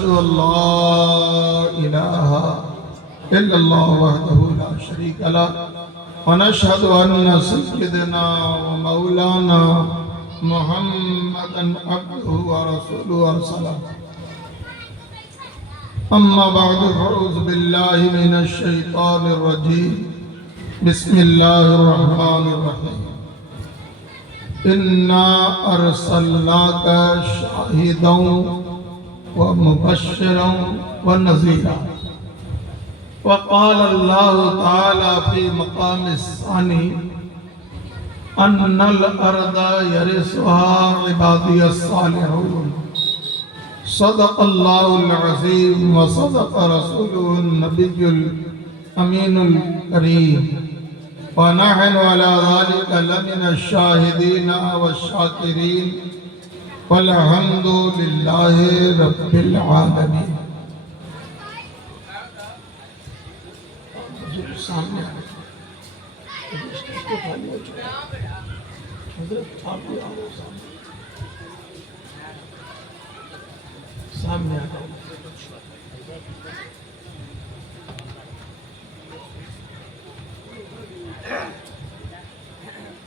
لا إله إلا الله وحده لا شريك له ونشهد أن سيدنا ومولانا محمدا عبده ورسوله أرسله أما بعد فأعوذ بالله من الشيطان الرجيم بسم الله الرحمن الرحيم إنا أرسلناك شاهدا ومبشرا ونذيرا وقال الله تعالى في مقام الثاني أن الأرض يرثها عبادي الصالحون صدق الله العظيم وصدق رسوله النبي الأمين الكريم ونحن على ذلك لمن الشاهدين والشاكرين والحمد لله رب العالمين.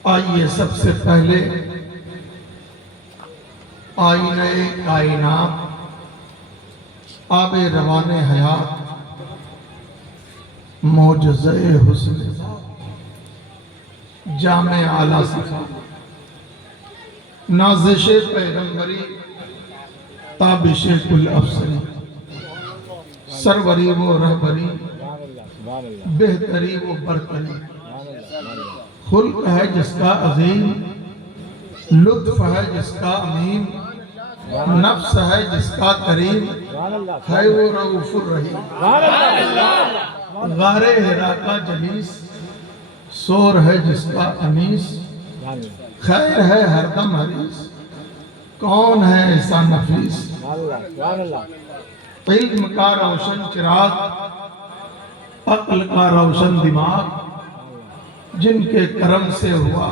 آئیے سب سے پہلے آئینہ کائنات آب روان حیات معجزہ حسن ذات جامع اعلیٰ صفات نازش پیغمبری تابش کل افسری سروری و رہبری بہتری و برتری خلق ہے جس کا عظیم لطف ہے جس کا امین نفس ہے جس کا کریم ہے وہ رؤوف الرحیم غار حرا کا جلیس سور ہے جس کا انیس خیر ہے ہر دم حریص کون ہے ایسا نفیس علم کا روشن چراغ عقل کا روشن دماغ جن کے کرم سے ہوا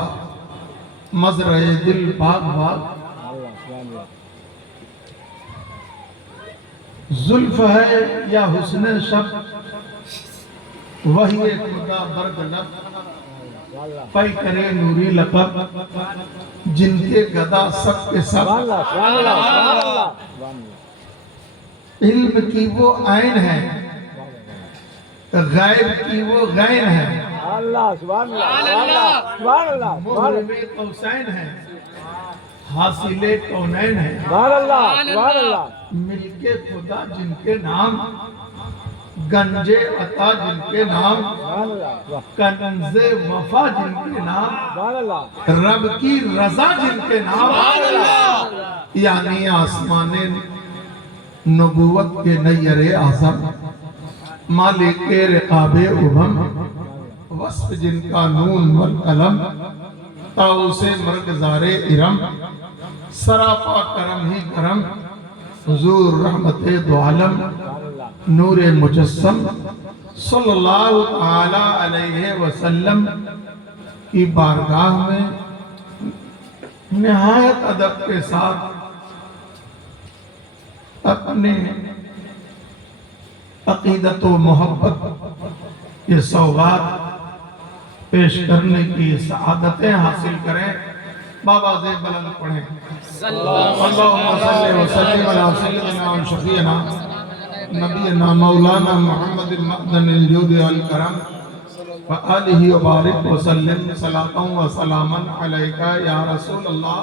مزرعِ دل باغ باغ زلف ہے یا حسن شب وحی خدا برگ لب پائی کرے نوری لقب جن کے گدا سب کے سب علم کی وہ عین ہے غیب کی وہ غین ہے مغرب قوسین ہے حاصل کونین ہے مل کے خدا جن کے نام گنج عطا جن کے نام کنز وفا جن کے نام رب کی رضا جن کے نام یعنی آسمان نبوت کے نیر اعظم مالک رقاب ابہم وصف جن کا نون والقلم طاؤس مرغزار ارم سراپا کرم ہی کرم حضور رحمت دو عالم نور مجسم صلی اللہ تعالی علیہ وسلم کی بارگاہ میں نہایت ادب کے ساتھ اپنے عقیدت و محبت کے سوغات پیش کرنے کی سعادتیں حاصل کریں. بابا زیب بلند پڑھیں. اللہم صلی وسلم علی سیدنا و شفیعنا نبینا مولانا محمد المعدن الجود والکرم وآلہ وبارک وسلم صلاة و سلاما علیکہ یا رسول اللہ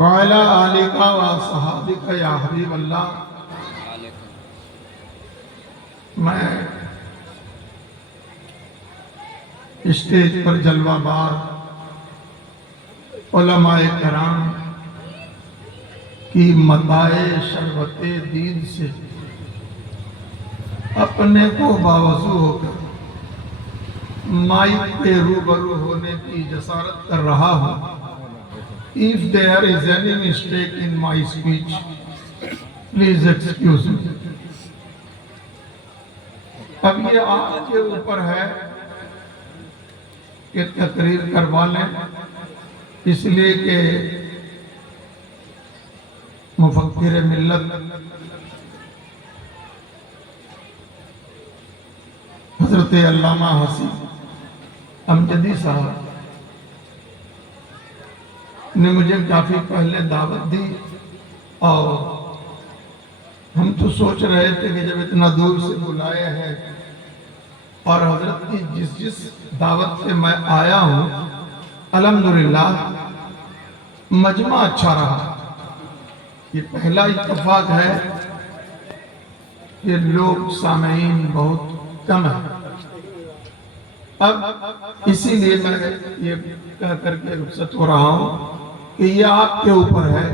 وعلی آلکہ و صحابکہ یا حبیب اللہ. میں اسٹیج پر جلوہ بار علماء کرام کی متاع شربت دین سے اپنے کو باوضو ہو کر مائک پہ روبرو ہونے کی جسارت کر رہا ہوں. If there is any mistake in my speech, please excuse me. اب یہ آپ کے اوپر ہے کہ تقریر کروا لیں، اس لیے کہ مفکر ملت حضرت علامہ حسین امجدی صاحب نے مجھے کافی پہلے دعوت دی، اور ہم تو سوچ رہے تھے کہ جب اتنا دور سے بلائے ہیں اور حضرت کی جس دعوت سے میں آیا ہوں الحمدللہ مجمع اچھا رہا۔ یہ پہلا اتفاق ہے کہ لوگ سامعین بہت کم ہیں۔ اب اسی لیے میں یہ کہہ کر کے رخصت ہو رہا ہوں کہ یہ آپ کے اوپر ہے،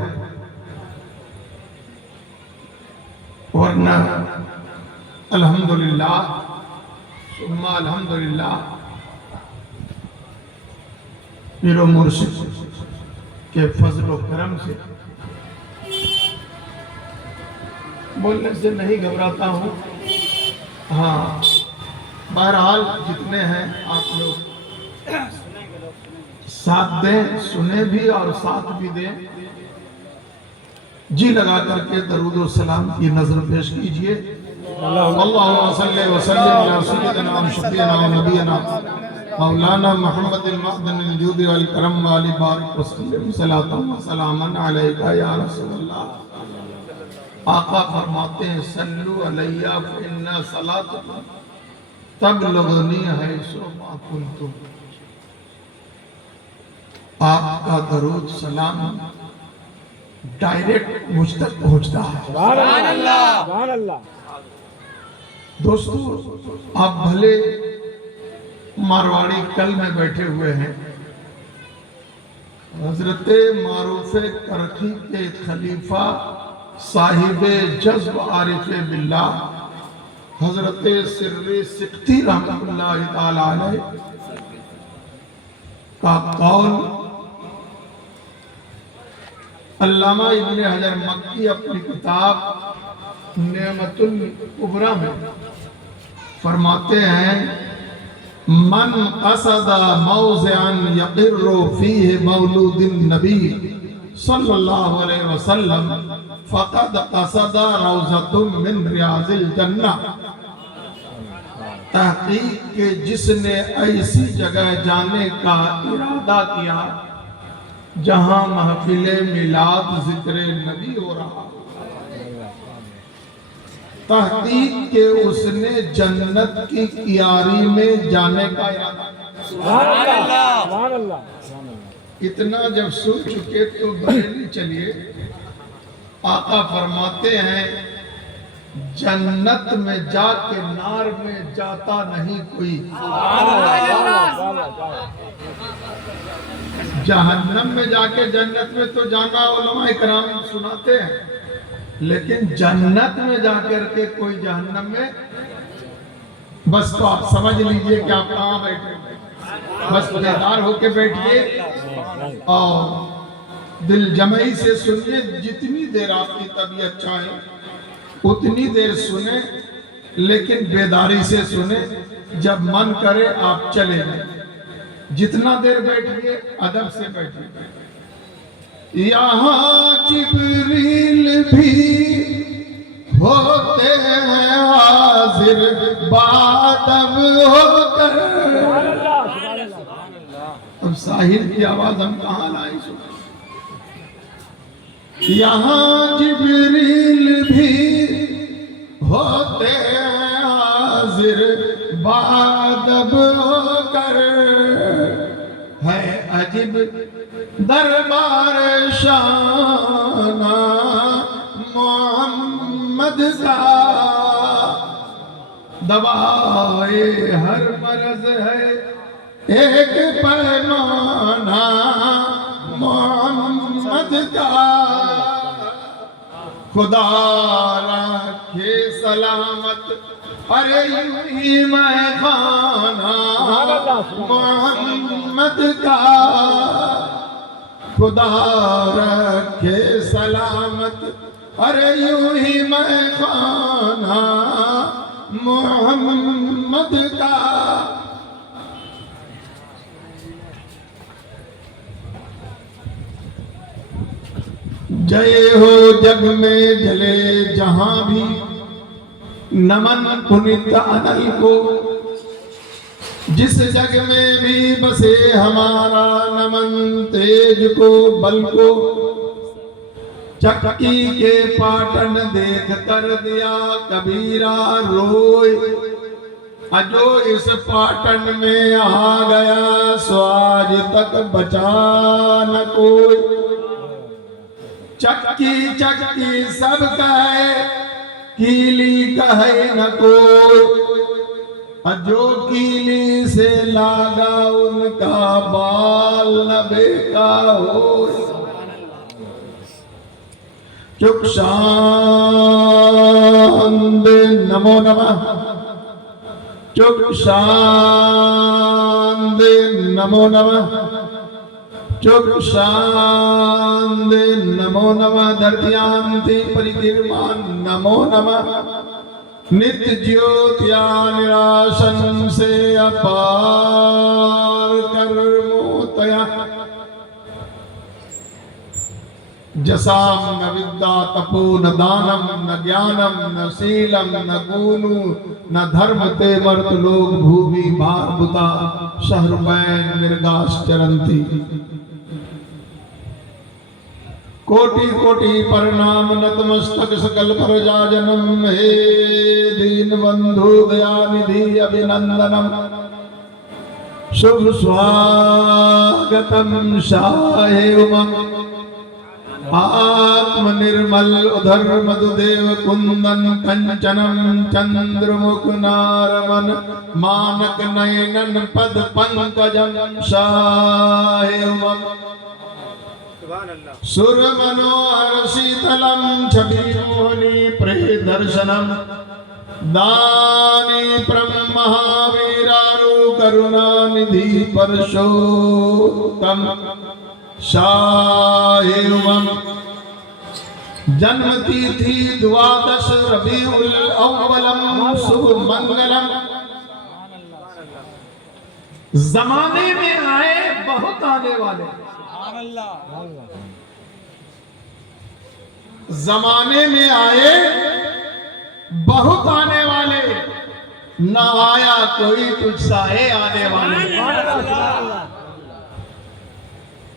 ورنہ الحمدللہ ثم الحمدللہ پیر و مرشد کے فضل و کرم سے بولنے سے نہیں گھبراتا ہوں۔ ہاں بہرحال جتنے ہیں آپ لوگ ساتھ دیں، سنیں بھی اور ساتھ بھی دیں، جی لگا کر کے درود و سلام کی نظر پیش کیجئے۔ اللہم صلی وسلم علی سیدنا و شفیعنا و نبینا مولانا محمد المعدن الجود والکرم والی بارک وسلم صلاۃ و سلاما علیکہ یا رسول اللہ۔ آقا فرماتے ہیں صلو علیہ فإن صلاتکم تبلغنی حیث ما کنتم۔ آپ کا درود سلام ڈائریکٹ مجھ تک پہنچتا ہے۔ سبحان اللہ۔ دوستو آپ بھلے مارواڑی کل میں بیٹھے ہوئے ہیں، حضرت معروف کرخی کے خلیفہ صاحب جذب عارف باللہ حضرت سر سکتی رحمت اللہ تعالی علیہ کا قول علامہ ابن حجر مکی اپنی کتاب نعمت الکبریٰ میں فرماتے ہیں من قصد موضعا یقر فیہ مولود النبی صلی اللہ علیہ وسلم فقد قصد روضۃ من ریاض الجنہ۔ تحقیق کہ جس نے ایسی جگہ جانے کا ارادہ کیا جہاں محفل میلاد ذکر نبی ہو رہا، تحقیق کہ اس نے جنت کی کیاری میں جانے کا ارادہ۔ سبحان اللہ۔ اتنا جب سن چکے تو بریلی چلیے، آقا فرماتے ہیں جنت میں جا کے نار میں جاتا نہیں کوئی، جہنم میں جا کے جنت میں تو جانا علماء اکرام سناتے ہیں، لیکن جنت میں جا کر کے کوئی جہنم میں، بس تو آپ سمجھ لیجئے کہ آپ کہاں بیٹھے، بس بیدار ہو کے بیٹھئے اور دل جمعی سے سنیے، جتنی دیر آپ کی طبیعت چاہے اتنی دیر سنیں، لیکن بیداری سے سنیں، جب من کرے آپ چلے جائیں، جتنا دیر بیٹھئے ادب سے بیٹھئے۔ یہاں جبریل بھی ہوتے ہیں حاضر بادب ہو کر۔ اب ساحل کی آواز ہم کہاں لائیں سنیں؟ یہاں جبریل بھی ہوتے ہیں حاضر بادب ہو کر، ہے عجب دربار شانہ محمد کا، دوائے ہر مرض ہے ایک پیمانہ محمد کا، خدا رکھے سلامت ارے یوں ہی میں خانہ محمد کا، خدا رکھے سلامت ارے یوں ہی میں خانہ محمد کا۔ جے ہو جگ میں جلے جہاں بھی، نمن کنت انل کو جس جگ میں بھی بسے ہمارا نمن تیج کو بل کو چکی کے پاٹن دیکھ کر دیا کبیرہ روئے جو اس پاٹن میں آ گیا سو آج تک بچا نہ کوئی چکی چکی سب کہے کیلی کہے نہ کوئی جو کیلی سے لاگا ان کا بال نہ بیکا ہوئے چک شاند نمو نمہ چک شاند نمو نمہ چک شاند نمو نمہ دردیانتی پریگرمان نمو نمہ نت جیوتیا نراشن سے اپار کر موتیا جسام نہ ودّا تپو نہ دانم نہ گیانم نہ سیلم نہ گونو نہ دھرم تے مرت لوگ بھومی بھار بتا شہر بین مرگاش چرنتی کوٹی کوٹی پرنام نتمستک سکل پرجا جنم ہے دین بندھو دیا ندھی ابھینندنم شبھ سواگتم شاہ امم آتم نرمل ادھر مدو دیو کندن کنچنم چندر مکنارمن مانک نینن پد پنکجم شاہ امم سر منوہر شیتلم چھبی موہنی پری درشنم دانی پرم مہاویرارو کرونا ندھی پرشوتم شاہ امم جنمتی تھی دوادش ربیع الاولم شبھ منگلم زمانے میں آئے بہت آنے والے زمانے میں آئے بہت آنے والے نہ آیا کوئی تجھ سا ہے آنے والے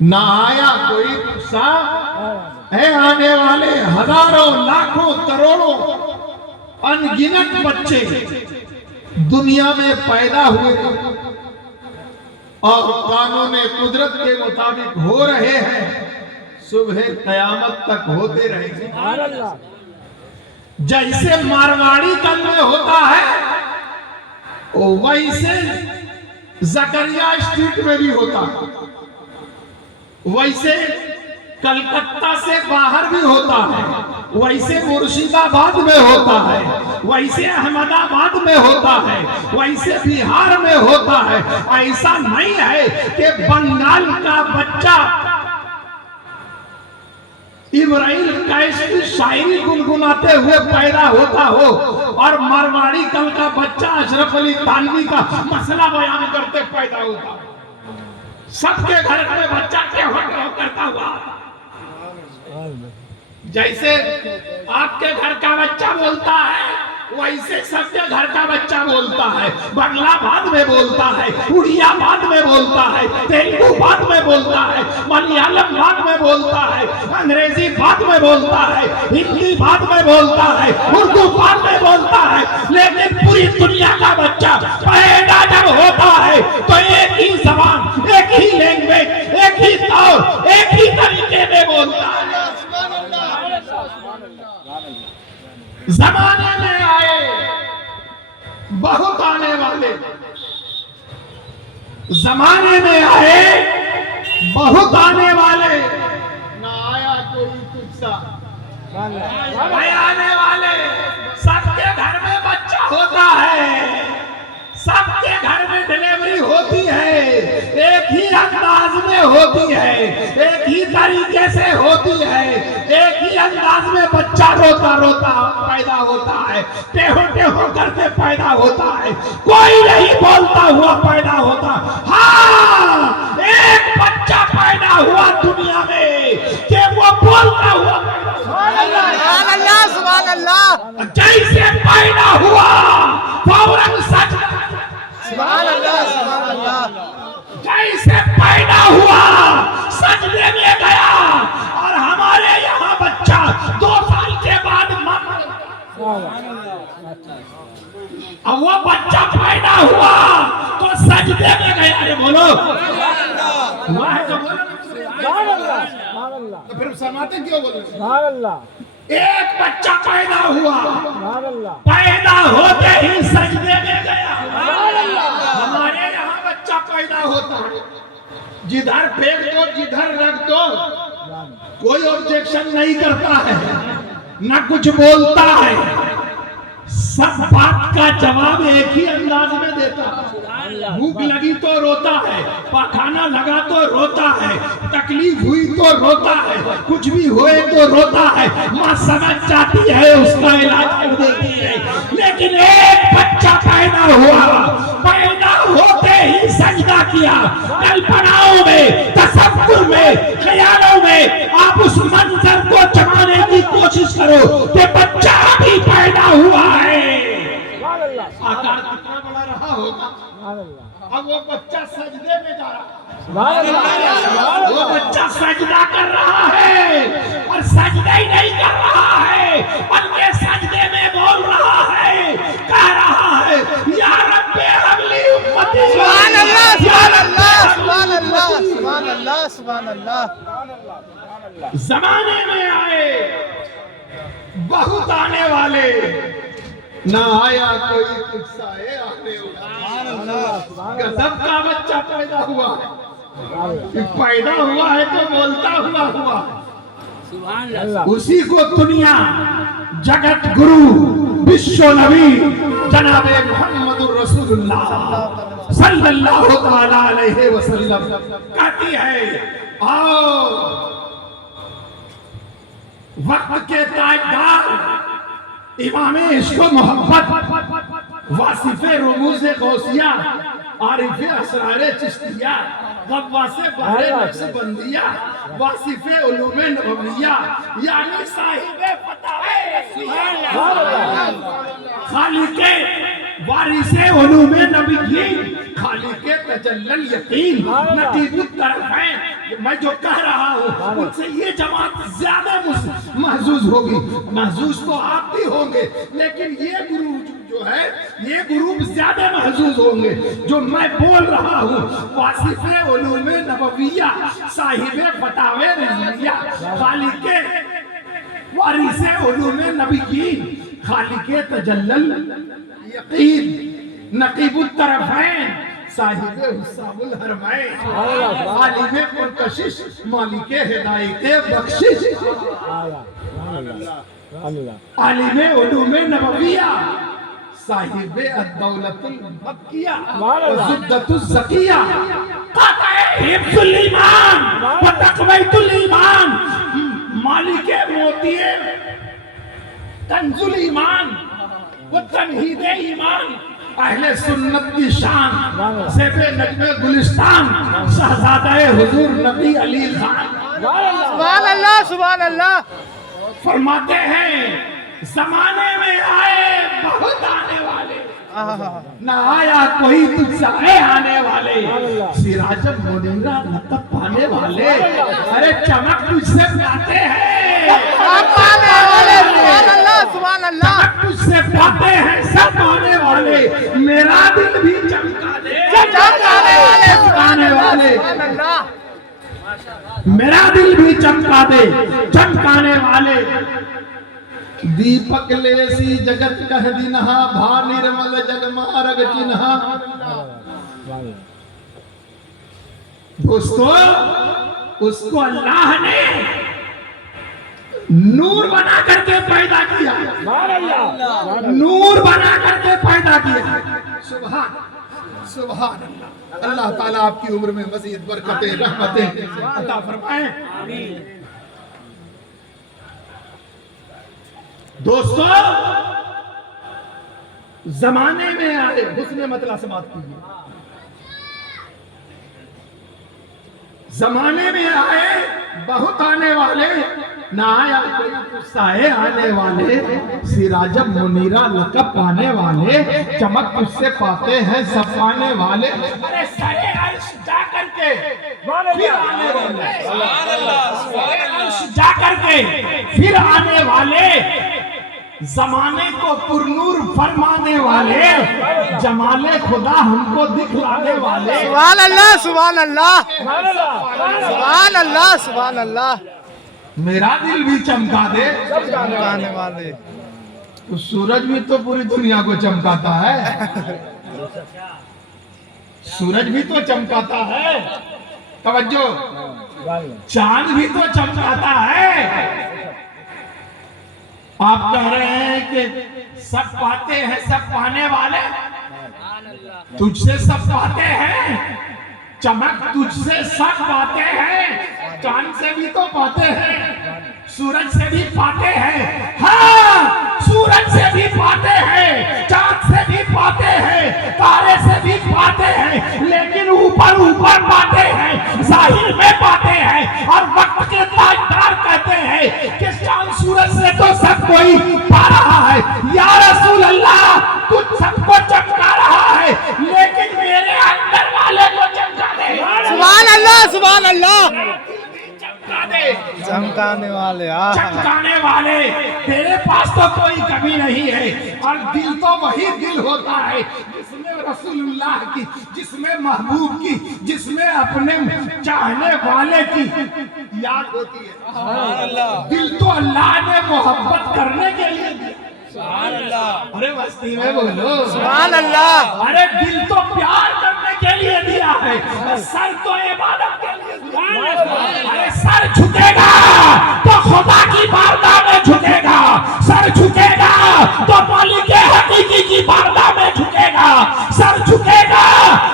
نہ آیا کوئی تجھ سا ہے آنے والے ہزاروں لاکھوں کروڑوں انگنت بچے دنیا میں پیدا ہوئے اور قانون قدرت کے مطابق ہو رہے ہیں صبح قیامت تک ہوتے رہے گے جیسے مارواڑی کل میں ہوتا ہے ویسے زکریا اسٹریٹ میں بھی ہوتا ہے ویسے کلکتہ سے باہر بھی ہوتا ہے ویسے مرشد آباد میں ہوتا ہے ویسے احمد آباد میں ہوتا ہے ویسے بہار میں ہوتا ہے ایسا نہیں ہے کہ بنگال کا بچہ ابراہیل قیس کی شاعری گنگناتے ہوئے پیدا ہوتا ہو اور مارواڑی کل کا بچہ اشرف علی تھانوی کا مسئلہ بیان کرتے پیدا ہوتا سب کے گھر میں بچہ کے کرتا ہوا جیسے آپ کے گھر کا بچہ بولتا ہے ویسے سب کے گھر کا بچہ بولتا ہے بنگلہ باد میں بولتا ہے اڑیا باد میں بولتا ہے تیلگو باد میں بولتا ہے ملیالم باد میں بولتا ہے انگریزی باد میں بولتا ہے ہندی باد میں بولتا ہے اردو باد میں بولتا ہے لیکن پوری دنیا کا بچہ پیدا جب ہوتا ہے تو ایک ہی زبان ایک ہی لینگویج ایک ہی طور ایک ہی طریقے میں بولتا ہے زمانے میں آئے بہت آنے والے زمانے میں آئے بہت آنے والے نہ آیا کوئی تجھ سا آنے والے سب کے گھر میں بچہ ہوتا ہے سب کے گھر میں ڈیلیوری ہوتی ہے ایک ہی انداز میں ہوتی ہے ایک ہی طریقے سے ہوتی ہے ایک ہی انداز میں بچہ روتا روتا پیدا ہوتا ہے ٹیہو ٹیہو کرتے پیدا ہوتا ہے کوئی نہیں بولتا ہوا پیدا ہوتا ہاں ایک بچہ پیدا ہوا دنیا میں کہ وہ بولتا ہوا سبحان اللہ سبحان اللہ جیسے پیدا ہوا فوراً سچ سبحان اللہ سبحان اللہ. جیسے پیدا ہوا سجدے میں گیا اور ہمارے یہاں بچہ 2 سال کے بعد مر گیا. اب وہ بچہ پیدا ہوا تو سجدے میں گیا. ارے بولو ہوا ہے تو بولو. تو پھر سماتے کیوں بولو؟ ایک بچہ پیدا ہوا, پیدا ہوتے ہی سجدے میں گیا. ہمارے یہاں بچہ پیدا ہوتا ہے, جدھر پھینک دو جدھر رکھ دو کوئی آبجیکشن نہیں کرتا ہے, نہ کچھ بولتا ہے, سب بات کا جواب ایک ہی انداز میں دیتا ہے. بھوک لگی تو روتا ہے, پاخانہ لگا تو روتا ہے, تکلیف ہوئی تو روتا ہے, کچھ بھی ہوئے تو روتا ہے. ماں سمجھ جاتی ہے, اس کا علاج کر دیتی ہے. لیکن ایک بچہ پیدا ہوا, پیدا ہوتے ہی سجدہ کیا. کلپناؤں میں, تصور میں, خیالوں میں آپ اس منظر کو جمانے کی کوشش کرو کہ بچہ بھی پیدا ہوا ہے. آقا کتنا بڑا رہا ہوگا. اب وہ بچہ سجدے میں جا رہا ہے, وہ بچہ سجدہ کر رہا ہے, اور سجدہ ہی نہیں کر رہا ہے بلکہ سجدے میں بول رہا ہے, کہہ رہا ہے یا رب حبلی امتی. سبحان اللہ سبحان اللہ سبحان اللہ سبحان اللہ سبحان اللہ. زمانے میں آئے بہت آنے والے, نہ آیا کوئی کچھ سائے آنے والا. غضب کا بچہ پیدا ہوا ہے, پیدا ہوا ہے تو بولتا ہوا. اسی کو دنیا جگت گرو وشو نبی جناب محمد الرسول اللہ صلی اللہ تعالی علیہ وسلم کہتی ہے, آؤ وقت کے تاجدار امام عشق و محبت, واصف رموز غوثیہ, عارف اسرار چشتیہ, غواص بحر نقش بندیہ, واصف علوم نبویہ, یعنی صاحب فتاوی رسیہ, خالق وارث علوم نبیین, خالق تجلی یقین, نقیب الطرفین. میں جو کہہ رہا ہوں ان سے یہ جماعت زیادہ محظوظ ہوگی. محظوظ تو آپ بھی ہوں گے, لیکن یہ گروپ جو ہے یہ گروپ زیادہ محظوظ ہوں گے جو میں بول رہا ہوں. واصف علوم نبویہ, صاحب فتاوی رضویہ, خالق وارث علوم نبیین, خالق تجلی یقین, نقیب الطرفین, صاحب حساب الحرمین, عالم پرکشش, مالک ہدایت بخشش, عالم علوم نبویہ, صاحب الدولت المکیہ وزدت الزکیہ, قاطع حفظ الایمان و تقویت الایمان, مالک موتی کنز الایمان و تمہید ایمان, اہل سنت کی شان, سیف نجم گلستان, شہزادہ حضور نبی علی خان. سبحان اللہ سبحان اللہ. فرماتے ہیں زمانے میں آئے بہت آنے والے, نہ آیا کوئی تجھ سے آنے والے. سراج منیرہ لقب پانے والے, ارے چمک تجھ سے پاتے ہیں, سبحان اللہ سبحان اللہ. تجھ سے پاتے ہیں سب آنے والے. میرا دل بھی چمکا دے, چمکانے والے چمکانے والے, سبحان اللہ. میرا دل بھی چمکا دے, چمکانے والے. دیپک لیسی جگت کہہ دینہا, بھا نرمل جگ مارگ چنہا. دوستو اس کو اللہ نے نور بنا کر کے پیدا کیا, نور بنا کر کے پیدا کیا. سبحان سبحان اللہ. اللہ تعالیٰ آپ کی عمر میں مزید برکتیں رحمتیں عطا فرمائیں. دوستو زمانے میں آئے, حسن مطلع سے بات کیجیے. زمانے میں آئے بہت آنے والے, نہ آیا سائے آنے والے سراجم منیرہ لقب پانے والے چمک تجھ سے پاتے ہیں سب پانے والے ارے سرے عرش جا کر کے پھر آنے والے سرے عرش جا کر کے پھر آنے والے زمانے کو پرنور فرمانے والے جمال خدا ہم کو دکھلانے والے سبحان اللہ سبحان اللہ سبحان اللہ سبحان اللہ میرا دل بھی چمکا دے چمکانے والے تو سورج بھی تو پوری دنیا کو چمکاتا ہے سورج بھی تو چمکاتا ہے توجہ چاند بھی تو چمکاتا ہے آپ کہہ رہے ہیں کہ سب پاتے ہیں سب پانے والے تجھ سے سب پاتے ہیں چمک تجھ سے سب پاتے ہیں چاند سے بھی تو پاتے ہیں سورج سے بھی پاتے ہیں ہاں سورج سے بھی پاتے ہیں چاند سے بھی پاتے ہیں تارے سے بھی پاتے ہیں لیکن اوپر اوپر پاتے ہیں ظاہر میں پاتے ہیں اور وقت کے تاجدار کہتے ہیں کہ چاند سورج سے تو سب کوئی پا رہا ہے یا رسول اللہ تو سب کو چمکا رہا ہے لیکن میرے اندر والے کو چمکا دے سبحان اللہ سبحان اللہ چمکا دے چمکانے والے چمکانے والے تیرے پاس تو کوئی کمی نہیں ہے اور دل تو وہی دل ہوتا ہے جس میں رسول اللہ کی جس میں محبوب کی جس میں اپنے چاہنے والے کی یاد ہوتی ہے دل تو اللہ نے محبت کرنے کے لیے دیا سبحان اللہ ارے مستی میں بولو سبحان اللہ ارے دل تو پیار کرنے کے لیے دیا ہے سر تو عبادت کے لیے دیا ہے ارے سر جھکے گا تو خدا کی بارگاہ میں جھکے گا سر جھکے گا تو مالک حقیقی کی بارگاہ میں جھکے گا سر جھکے گا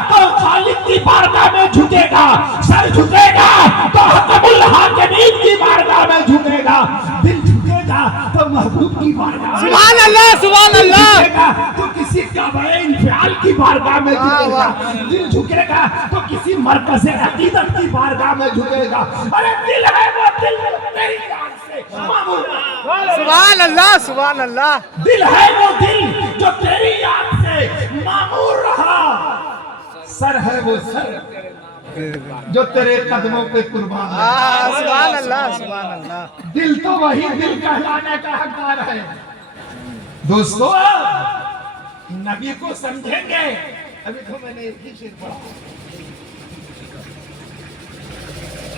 تو خالق کی بارگاہ میں جھکے گا سر جھکے گا تو حکم الحاکمین کی بارگاہ میں جھکے گا دل جھکے گا تو محبوب کی بارگاہ میں سبحان اللہ سبحان اللہ جھکے گا تو کسی کعبہ انفعال کی بارگاہ میں جھکے گا دل جھکے گا تو کسی مرکز عقیدت کی بارگاہ میں جھکے گا ارے دل ہے وہ دل تیری یاد سے معمور سبحان اللہ سبحان اللہ دل ہے وہ دل جو تیری یاد سے معمور رہا سر ہے وہ سر جو تیرے قدموں پہ قربان ہے سبحان اللہ سبحان اللہ دل تو وہی دل کہلانے کا حقدار ہے دوستو نبی کو سمجھیں گے ابھی تو میں نے ایک ہی شعر پڑھا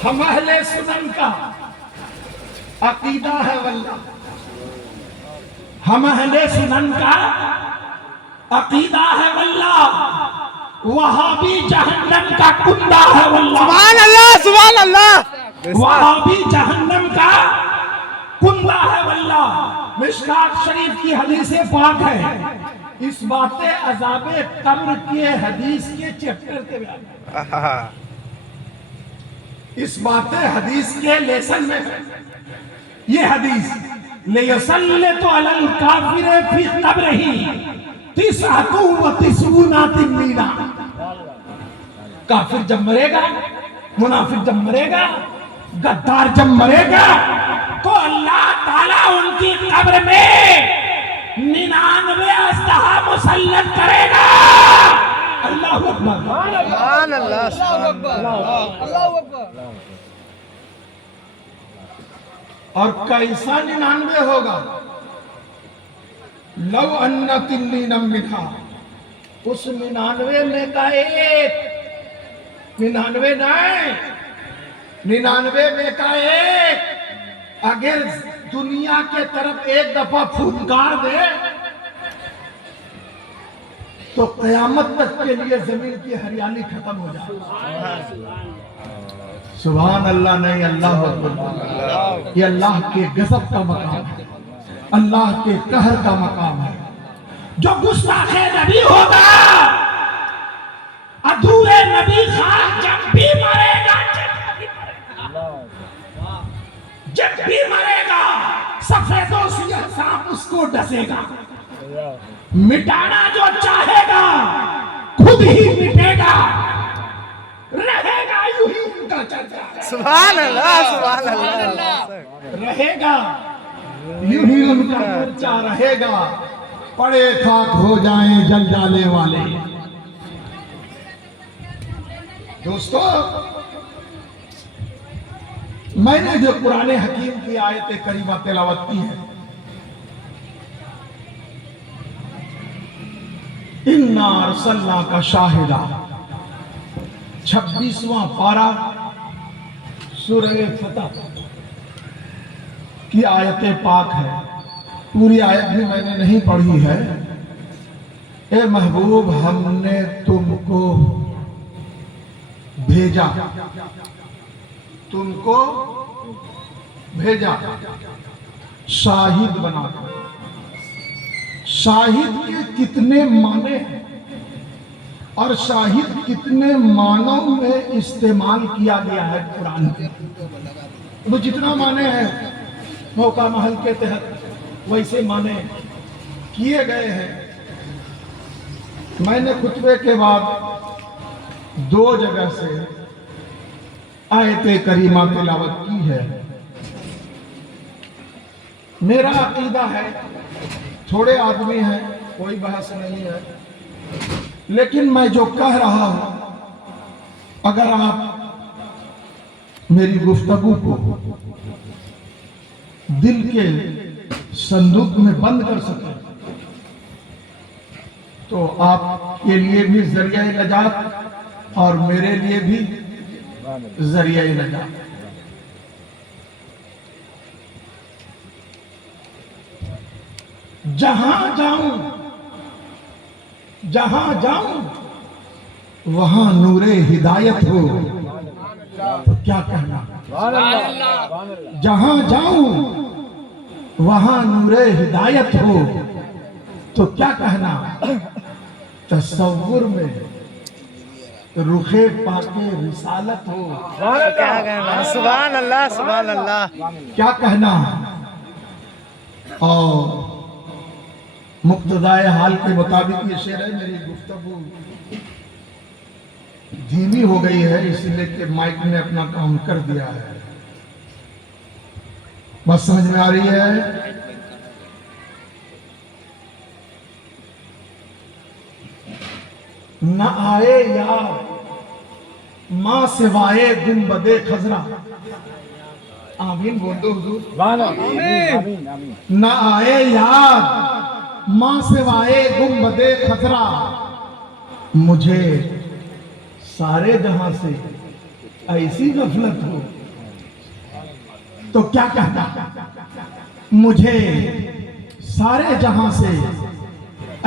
ہم اہل سنن کا عقیدہ ہے واللہ ہم اہل سنن کا عقیدہ ہے واللہ وہابی جہنم کا کندہ ہے واللہ سبحان اللہ سبحان اللہ وہابی جہنم کا کندہ ہے واللہ مشکات شریف کی حدیث پاک ہے اس بات عذاب قبر کے حدیث کے چیپٹر کے بیان اس بات حدیث کے لیسن میں یہ حدیث لیسلط علی الکافر فی قبرہ تسعۃ و تسعون تنینا کافر جب مرے گا منافق جب مرے گا غدار جب مرے گا تو اللہ تعالیٰ ان کی قبر میں 99 اسلحہ مسلط کرے گا اللہ اکبر سبحان اللہ سبحان اللہ اور کیسا 99 ہوگا لو ان تنینا منہا اس 99 میں کا ایک 99 نہیں 99 میں کا ایک اگر دنیا کے طرف ایک دفعہ پھنکار دے تو قیامت تک کے لیے زمین کی ہریالی ختم ہو جائے سبحان اللہ نہیں اللہ اکبر یہ اللہ کے غضب کا مقام ہے اللہ کے قہر کا مقام ہے جو گستاخ نبی ہوگا ادھورے نبی خان جب بھی مرے گا جب بھی مرے گا سفید و سیاہ سانپ اس کو ڈسے گا مٹانا جو چاہے گا خود ہی مٹے گا رہے گا یوں ہی ان کا چرچا سبحان اللہ سبحان اللہ رہے گا، یوں ہی ان کا مورچہ رہے گا، پڑے خاک ہو جائیں جل جانے والے۔ دوستو، میں نے جو قرآن حکیم کی آیت کریمہ تلاوت کی ہے، اِنَّا أَرْسَلْنَاكَ شَاهِدًا، 26واں پارہ سورہ فتح کی آیت پاک ہے۔ پوری آیت بھی میں نے نہیں پڑھی ہے۔ اے محبوب، ہم نے تم کو بھیجا، تم کو بھیجا شاہد بنا کر۔ شاہد کے کتنے معنی ہیں اور شاہد کتنے معنوں میں استعمال کیا گیا ہے قرآن میں؟ وہ جتنا معنی ہے موقع محل کے تحت ویسے معنی کیے گئے ہیں۔ میں نے خطبے کے بعد 2 جگہ سے آیت کریمہ تلاوت کی ہے۔ میرا عقیدہ ہے، تھوڑے آدمی ہیں، کوئی بحث نہیں ہے، لیکن میں جو کہہ رہا ہوں، اگر آپ میری گفتگو کو دل کے صندوق میں بند کر سکیں تو آپ کے لیے بھی ذریعہ نجات اور میرے لیے بھی ذریعہ نجات۔ جہاں جاؤں وہاں نور ہدایت ہو تو کیا کہنا؟ جہاں جاؤں وہاں نور ہدایت ہو تو کیا کہنا؟ تصور میں رخ پاک رسالت ہو کیا کہنا؟ سبحان اللہ، سبحان اللہ، کیا کہنا؟ اور مقتضائے حال کے مطابق یہ شعر ہے۔ میری گفتگو دھیمی ہو گئی ہے، اس لیے کہ مائک نے اپنا کام کر دیا ہے۔ بس سمجھ میں آ رہی ہے؟ نہ آئے یار ماں سوائے گنبد خضرا، آمین بول دو حضور۔ نہ آئے یار ماں سوائے گنبد خضرا، مجھے سارے جہاں سے ایسی غفلت ہو تو کیا کہنا؟ مجھے سارے جہاں سے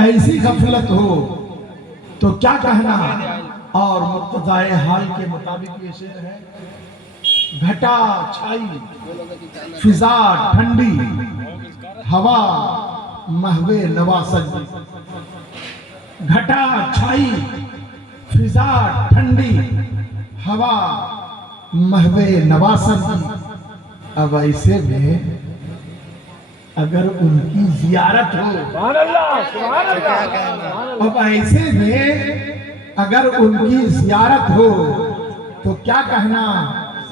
ایسی غفلت ہو تو کیا کہنا؟ اور مقتضائے حال کے مطابق یہ شعر ہے۔ گھٹا چھائی فضا ٹھنڈی، ہوا محو نوا سجی۔ گھٹا چھائی فضا ٹھنڈی، ہوا محو نوا سجی۔ اب ایسے میں اگر ان کی زیارت ہو، اب ایسے میں اگر ان کی زیارت ہو تو کیا کہنا؟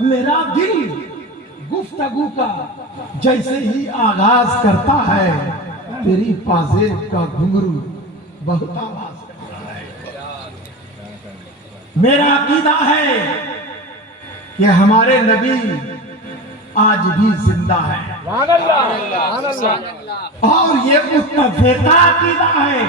میرا دل گفتگو کا جیسے ہی آغاز کرتا ہے، تیری پازیب کا گھنگرو بہت آواز کرتا ہے۔ میرا عقیدہ ہے کہ ہمارے نبی آج بھی زندہ ہے، اور یہ متفقہ عقیدہ ہے۔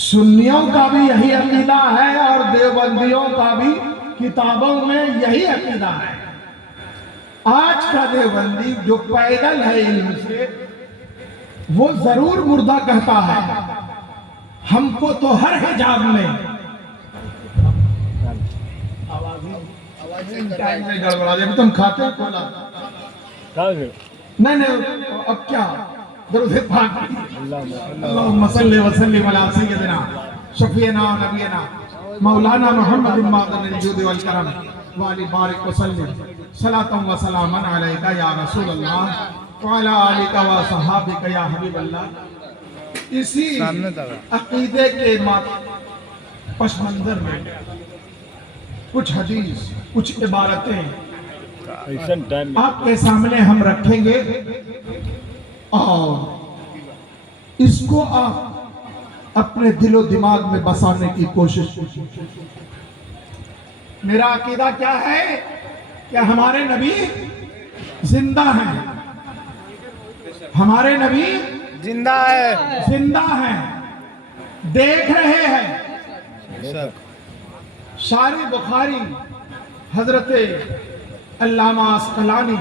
سنیوں کا بھی یہی عقیدہ ہے اور دیوبندیوں کا بھی کتابوں میں یہی عقیدہ ہے۔ آج کا دیوبندی جو پیدل ہے علم سے، وہ ضرور مردہ کہتا ہے۔ ہم کو تو ہر حجاب میں ٹائم میں گڑبڑا دے، تم کھاتے کھولا نہیں، اب کیا درود پاک اللہم صلی وسلم علی سیدنا شفیعنا و نبینا مولانا محمد معدن الجود والکرم والی بارک وسلم صلاة و سلاما علیکہ یا رسول اللہ وعلی آلکہ و صحابکہ یا حبیب اللہ۔ اسی عقیدے کے پس منظر میں کچھ حدیث، کچھ عبارتیں آپ کے سامنے ہم رکھیں گے اور اس کو آپ اپنے دل و دماغ میں بسانے کی کوشش کیجیے۔ میرا عقیدہ کیا ہے کہ ہمارے نبی زندہ ہیں، ہمارے نبی زندہ ہے، زندہ ہیں، دیکھ رہے ہیں۔ شارح بخاری حضرت علامہ عسقلانی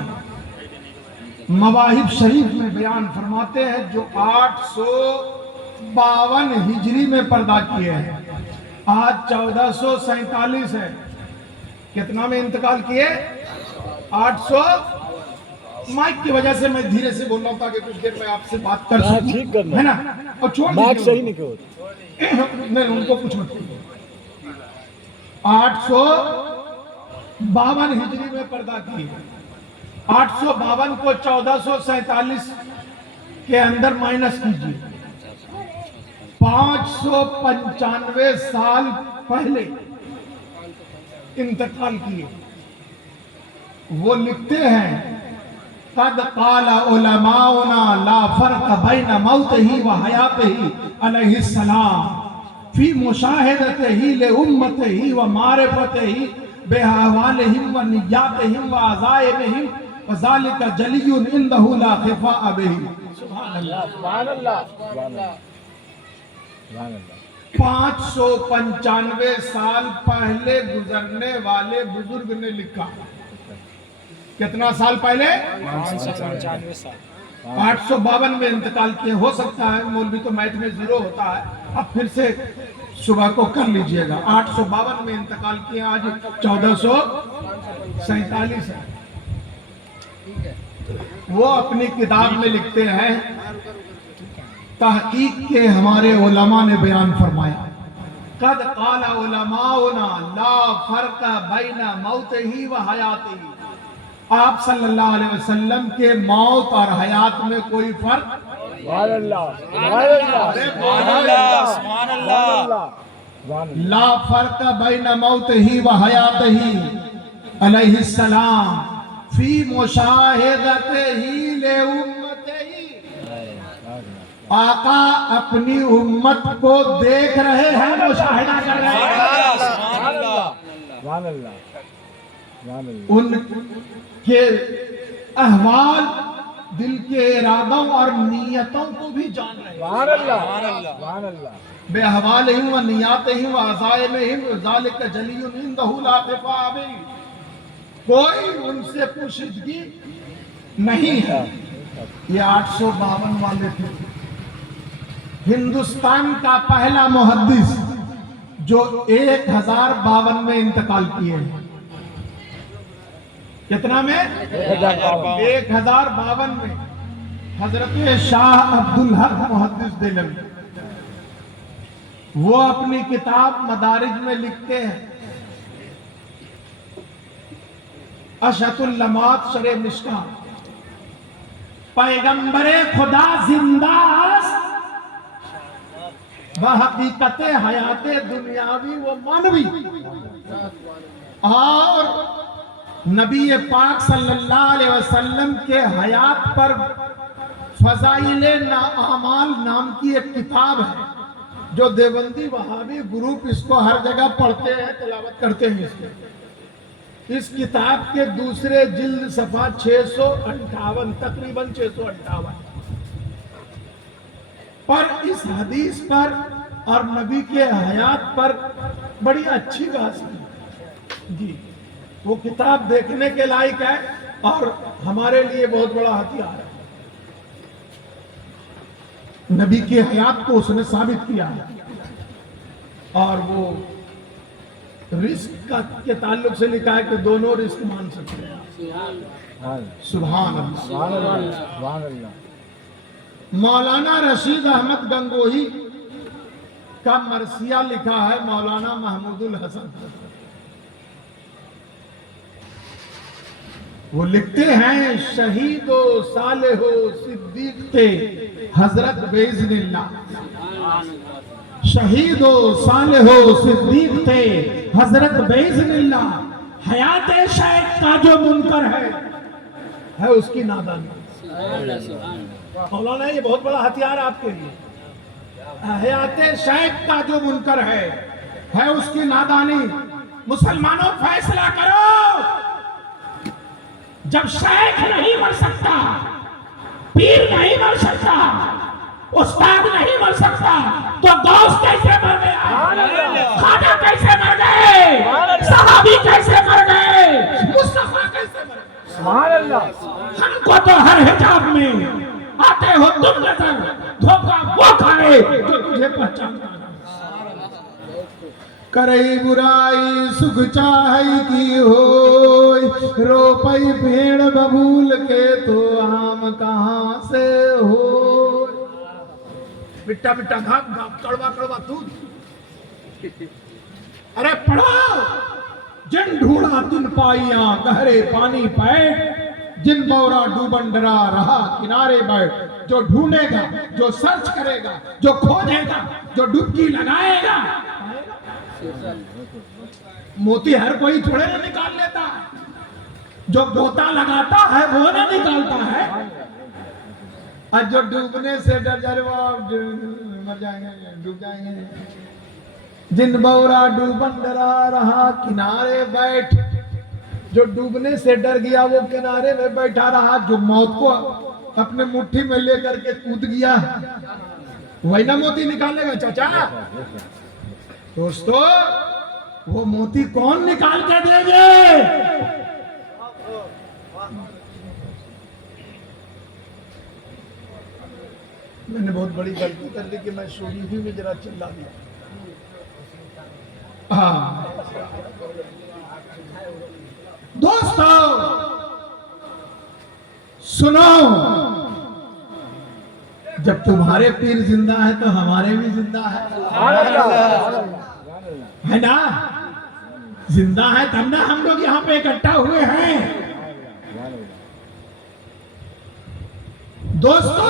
مواہب شریف میں بیان فرماتے ہیں، جو 852 ہجری میں پردہ کیے ہیں، آج 1447 ہے، کتنا میں انتقال کیے؟ 800۔ مائک کی وجہ سے میں دھیرے سے بول رہا ہوں تاکہ کچھ دیر میں آپ سے بات کر سکوں، ہے نا؟ اور چھوڑ مائک صحیح نہیں کہ نہیں، ان کو کچھ مت کیجیے۔ 852 ہجری میں پردہ کیے، 852 کو 1447 کے اندر مائنس کیجیے، 595 سال پہلے انتقال کیے۔ وہ لکھتے ہیں قد قال علماؤنا لا فرق بین موتہ و حیاتہ علیہ السلام فی مشاہدتہ لامتہ و معرفتہ بأحوالہم و نیاتہم و عزائمہم وذالک جلی عندہ لا خفاء بہ۔ سبحان اللہ، سبحان اللہ، 595 سال پہلے گزرنے والے بزرگ نے لکھا۔ کتنا سال پہلے؟ 852 میں انتقال کیے۔ ہو سکتا ہے مولوی تو میتھ میں زیرو ہوتا ہے، اب پھر سے صبح کو کر لیجئے گا۔ 852 میں انتقال کیے، آج 1447 ہے۔ وہ اپنی کتاب میں لکھتے ہیں، تحقیق کے ہمارے علماء نے بیان فرمایا، قد قال علماؤنا لا فرق بین موتہ و حیاتہ۔ آپ صلی اللہ علیہ وسلم کے موت اور حیات میں کوئی فرق سبحان اللہ، سبحان اللہ، سبحان اللہ، لا فرق بین موتہ و حیاتہ علیہ السلام فی مشاہدتہ لامتہ۔ آقا اپنی امت کو دیکھ رہے ہیں، مشاہدہ کر رہے ہیں، سبحان اللہ، سبحان اللہ، سبحان اللہ، ان کے احوال، دل کے ارادوں اور نیتوں کو بھی جان رہے ہیں۔ سبحان اللہ، سبحان اللہ، بے احوالہم و نیاتہم و عزائمہم ذالک جلی عندہ لا خفاء بہ۔ کوئی ان سے پوشیدگی نہیں ہے۔ یہ 852 والے تھے۔ ہندوستان کا پہلا محدث جو 1052 میں انتقال کیے ہیں۔ کتنا میں؟ 1052 میں حضرت شاہ عبدالحق محدث دہلوی، وہ اپنی کتاب مدارج میں لکھتے ہیں، اشہۃ اللمات شرح مشکاۃ، پیغمبر خدا زندہ است بحقیقت حیات دنیاوی و معنوی۔ اور نبی پاک صلی اللہ علیہ وسلم کے حیات پر فضائل اعمال نام کی ایک کتاب ہے، جو دیوبندی وہابی گروپ اس کو ہر جگہ پڑھتے ہیں، تلاوت کرتے ہیں۔ اس کتاب کے دوسرے جلد صفحہ 658، تقریباً 658 پر اس حدیث پر اور نبی کے حیات پر بڑی اچھی بات ہے جی۔ وہ کتاب دیکھنے کے لائق ہے اور ہمارے لیے بہت بڑا ہتھیار ہے۔ نبی کی حیات کو اس نے ثابت کیا ہے، اور وہ رزق کے تعلق سے لکھا ہے کہ دونوں رزق مان سکتے ہیں۔ سبحان اللہ، سبحان اللہ، سبحان اللہ۔ مولانا رشید احمد گنگوہی کا مرثیہ لکھا ہے مولانا محمود الحسن۔ وہ لکھتے ہیں، شہید و صالح و صدیق تھے حضرت باذن اللہ، شہید و صالح و صدیق تھے حضرت باذن اللہ، حیات شیخ کا جو منکر ہے اس کی نادانی. مولانا یہ بہت بڑا ہتھیار آپ کے لیے. حیات شیخ کا جو منکر ہے اس کی نادانی. مسلمانوں فیصلہ کرو. جب شیخ نہیں مر سکتا، پیر نہیں مر سکتا، استاد نہیں مر سکتا، تو غوث کیسے مر گیا؟ خواجہ کیسے مر گئے؟ صحابی کیسے مر گئے؟ مصطفیٰ کیسے مر گئے؟ سبحان اللہ. ہم کو تو ہر حجاب میں آتے ہو تم نظر، دھوکہ وہ کھائے جو تجھے پہچانتا ہے. کرئی برائی سکھ چاہی کی ہوئی، رو پئی بھیڑ ببول کے تو آم کہاں سے ہوئی. مٹا مٹا گھاپ گھاپ، کڑوا کڑوا دودھ. ارے پڑھو. جن ڈھونڈا تن پائیاں گہرے پانی پائے، جن بورا ڈوبن ڈرا رہا کنارے بیٹھ. جو ڈھونڈے گا، جو سرچ کرے گا، جو کھوجے گا، جو ڈبکی لگائے گا. موتی ہر کوئی تھوڑے نہ نکال لیتا ہے. جو گوتا لگاتا ہے وہ نہ نکالتا ہے. اور جو ڈوبنے سے ڈر جائے وہ مر جائیں گے، ڈوب جائیں گے. جن بورا ڈوبن ڈرا رہا کنارے بیٹھ. جو ڈوبنے سے ڈر گیا وہ کنارے میں بیٹھا رہا. جو موت کو اپنے مٹھی میں لے کر کے کود گیا وہی نہ موتی نکالے گا. چاچا دوستو، وہ موتی کون نکال کے دے گے؟ میں نے بہت بڑی غلطی کر دی کہ میں شریفی میں ذرا چلا دیا. دوستو سنو، جب تمہارے پیر زندہ ہے تو ہمارے بھی زندہ ہے نا. زندہ ہے تب نا ہم لوگ یہاں پہ اکٹھا ہوئے ہیں. دوستو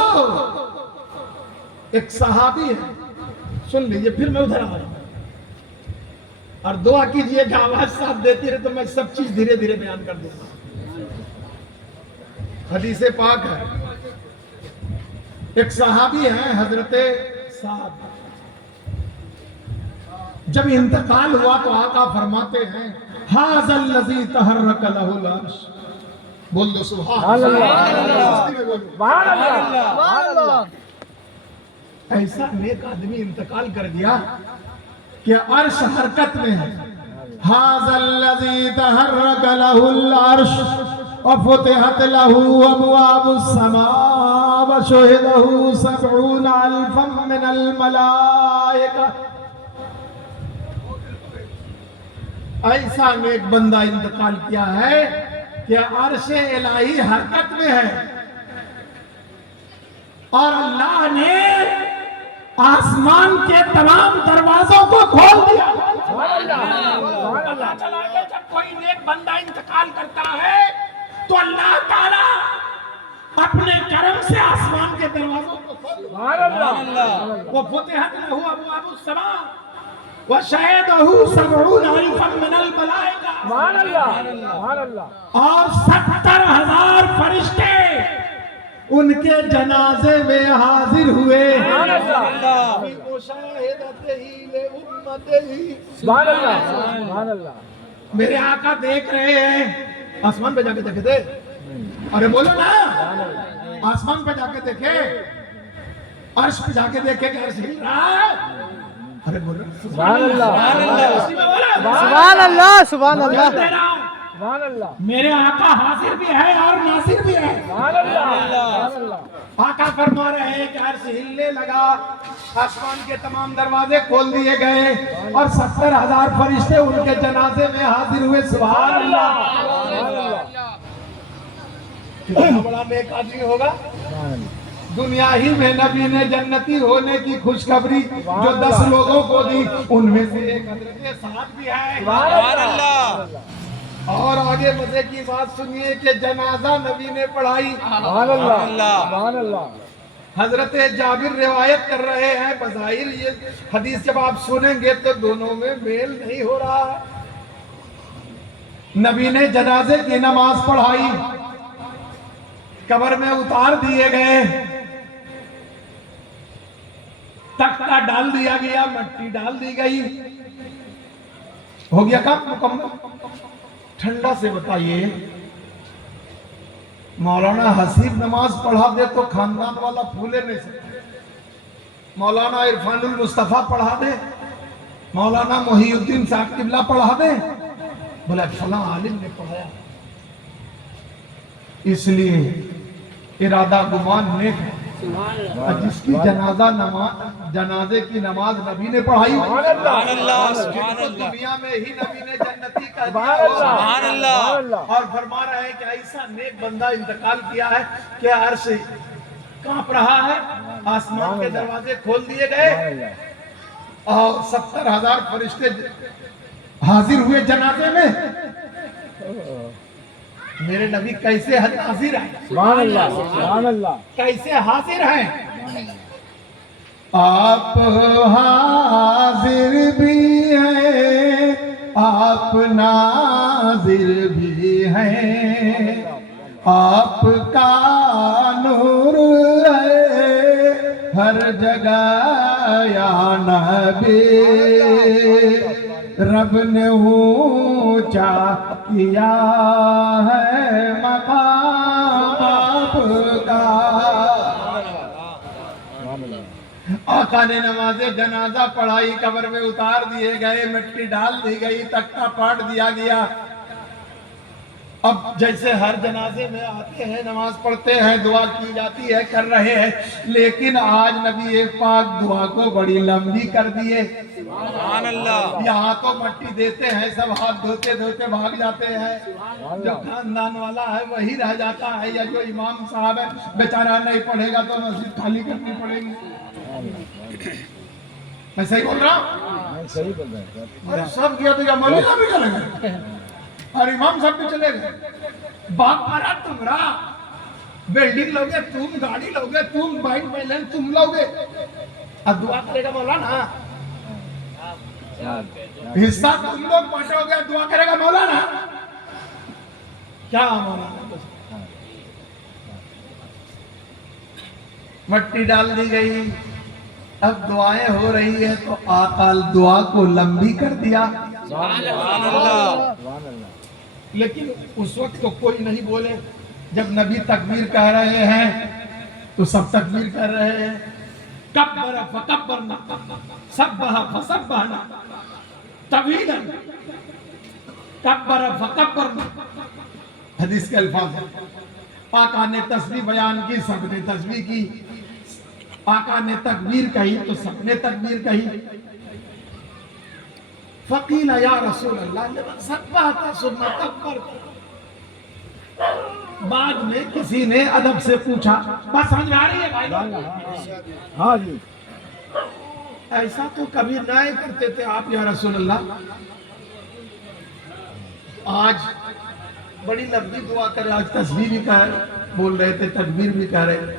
ایک صحابی ہے، سن لیجئے پھر میں ادھر آ رہا ہوں. اور دعا کیجئے کہ آواز صاف دیتی رہے تو میں سب چیز دھیرے دھیرے بیان کر دوں گا. حدیث پاک ہے. ایک صحابی ہے حضرت سعد. جب انتقال ہوا تو آقا فرماتے ہیں ھذا الذی تحرک لہ العرش. بول دو سبحان اللہ. ایسا نیک آدمی انتقال کر دیا کہ عرش حرکت میں ہے. ھذا الذی تحرک لہ العرش وفتحت لہ ابواب السماء وشہدہ 70,000 من الملائکہ. ایسا نیک بندہ انتقال کیا ہے کہ عرش الہی حرکت میں ہے اور اللہ نے آسمان کے تمام دروازوں کو کھول دیا. پتہ چلا کہ جب کوئی نیک بندہ انتقال کرتا ہے تو اللہ تعالیٰ اپنے کرم سے آسمان کے دروازوں کو کھول دیا. وہ فتحت لہ ابواب السماء وشہدہ 70,000 من الملائکہ. اور 70,000 فرشتے ان کے جنازے میں حاضر ہوئے. میرے آقا دیکھ رہے ہیں. آسمان پہ جا کے دیکھے تھے. ارے بولو نا، آسمان پہ جا کے دیکھے، عرش پہ جا کے دیکھے کہ عرش ہل رہا ہے. ارے بولو سبحان اللہ، سبحان اللہ، سبحان اللہ. میرے آقا حاضر بھی ہے اور ناصر بھی ہے. آقا فرما رہے ہیں کہ عرش ہلنے لگا، آسمان کے تمام دروازے کھول دیے گئے اور 70,000 فرشتے ان کے جنازے میں حاضر ہوئے. سبحان اللہ. کتنا بڑا نیک آدمی ہوگا. دنیا ہی میں نبی نے جنتی ہونے کی خوشخبری جو 10 لوگوں کو دی، ان میں سے ایک حضرت سعد بھی ہے. اور آگے مزے کی بات سنیے کہ جنازہ نبی نے پڑھائی. حضرت جابر روایت کر رہے ہیں. بظاہر یہ حدیث جب آپ سنیں گے تو دونوں میں میل نہیں ہو رہا ہے. نبی نے جنازے کی نماز پڑھائی، قبر میں اتار دیے گئے، تختہ ڈال دیا گیا، مٹی ڈال دی گئی، ہو گیا کام مکمل۔ ٹھنڈا سے بتائیے، مولانا حسیب نماز پڑھا دے تو خاندان والا پھولے نہیں سکتے، مولانا عرفان المصطفیٰ پڑھا دے، مولانا محی الدین صاحب قبلہ پڑھا دے، بولا فلاں عالم نے پڑھایا، اس لیے ارادہ گمان نیک ہے۔ اور جس کی جنازے کی نماز نبی نے پڑھائی، جن کو دنیا میں ہی نبی نے جنتی کہا دیا، اور فرما رہا ہے کہ ایسا نیک بندہ انتقال کیا ہے کہ عرش کانپ رہا ہے، آسمان کے دروازے کھول دیے گئے اور 70,000 فرشتے حاضر ہوئے جنازے میں۔ میرے نبی کیسے حاضر ہیں، سبحان اللہ، سبحان اللہ، کیسے حاضر ہیں؟ آپ حاضر بھی ہیں، آپ ناظر بھی ہیں، آپ کا نور ہے ہر جگہ یا نبی، رب نے اونچا کیا ہے مقام آپ کا۔ آقا نے نماز جنازہ پڑھائی، قبر میں اتار دیے گئے، مٹی ڈال دی گئی، تختہ پاٹ دیا گیا۔ اب جیسے ہر جنازے میں آتے ہیں، نماز پڑھتے ہیں، دعا کی جاتی ہے، کر رہے ہیں، لیکن آج نبی پاک دعا کو بڑی لمبی کر دیے۔ سبحان اللہ۔ یہاں تو مٹی دیتے ہیں، سب ہاتھ دھوتے دھوتے بھاگ جاتے ہیں، جو خاندان والا ہے وہی رہ جاتا ہے، یا جو امام صاحب ہے بیچارہ نہیں پڑھے گا تو مسجد خالی کرنی پڑے گی۔ میں صحیح بول رہا ہوں؟ صحیح بول رہے ہیں۔ اور سب کیا تو یا مولوی صاحب بھی چلے گئے اور امام صاحب بھی چلے گئے، باپ مارا تمہارا، بلڈنگ لوگے تم، گاڑی لوگے تم، بائک بیلنس تم لوگے، اب دعا کرے گا مولانا، حصہ تم لوگ بانٹو گے، دعا کرے گا مولانا، کیا مولانا؟ مٹی ڈال دی گئی، اب دعائیں ہو رہی ہیں تو آقا دعا کو لمبی کر دیا۔ لیکن اس وقت تو کوئی نہیں بولے، جب نبی تکبیر کہہ رہے ہیں تو سب تکبیر کر رہے ہیں، کبر فکبرنا، سبح فسبحنا طویلا، کبر فکبرنا، حدیث کے الفاظ ہیں۔ آقا نے تسبیح بیان کی، سب نے تسبیح کی، آقا نے تکبیر کہی تو سب نے تکبیر کہی۔ فقیل یا رسول اللہ لمن سبحت ثم کبرت، بعد میں کسی نے ادب سے پوچھا، بات سمجھ میں آ رہی ہے بھائی؟ ہاں جی، ایسا تو کبھی نہیں کرتے تھے آپ یا رسول اللہ، آج بڑی لمبی دعا کرے، آج تسبیح بھی بول رہے تھے، تکبیر بھی کہہ رہے تھے۔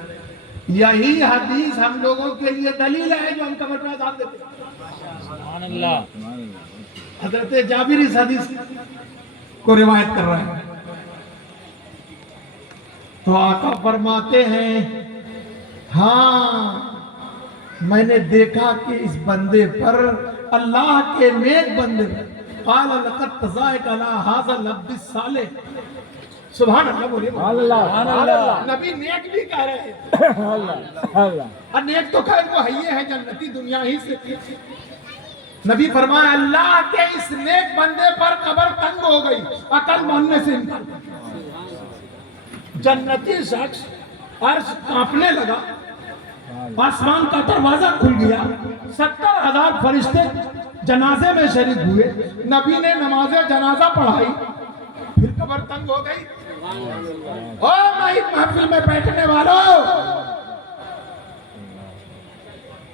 یہی حدیث ہم لوگوں کے لیے دلیل ہے جو ہم قبر میں عذاب دیتے ہیں۔ سبحان اللہ۔ حضرت جابر اس حدیث کو روایت کر رہے ہیں، تو آقا فرماتے ہیں ہاں میں نے دیکھا کہ اس بندے پر، اللہ کے نیک بندے پر، قال لقد تزائق علی ھذا العبد الصالح، سبحان اللہ بولیے، سبحان اللہ، نبی نیک بھی کہہ رہے ہیں، اللہ، اور نیک تو خیر وہ ہے، ہے جنتی دنیا ہی سے۔ نبی فرمایا اللہ کے اس نیک بندے پر قبر تنگ ہو گئی، عقل ماننے سے انکار کر، جنتی شخص عرش کانپنے لگا، آسمان کا دروازہ کھل گیا، 70,000 فرشتے جنازے میں شریک ہوئے، نبی نے نماز جنازہ پڑھائی، پھر قبر تنگ ہو گئی۔ او محفل میں بیٹھنے والوں،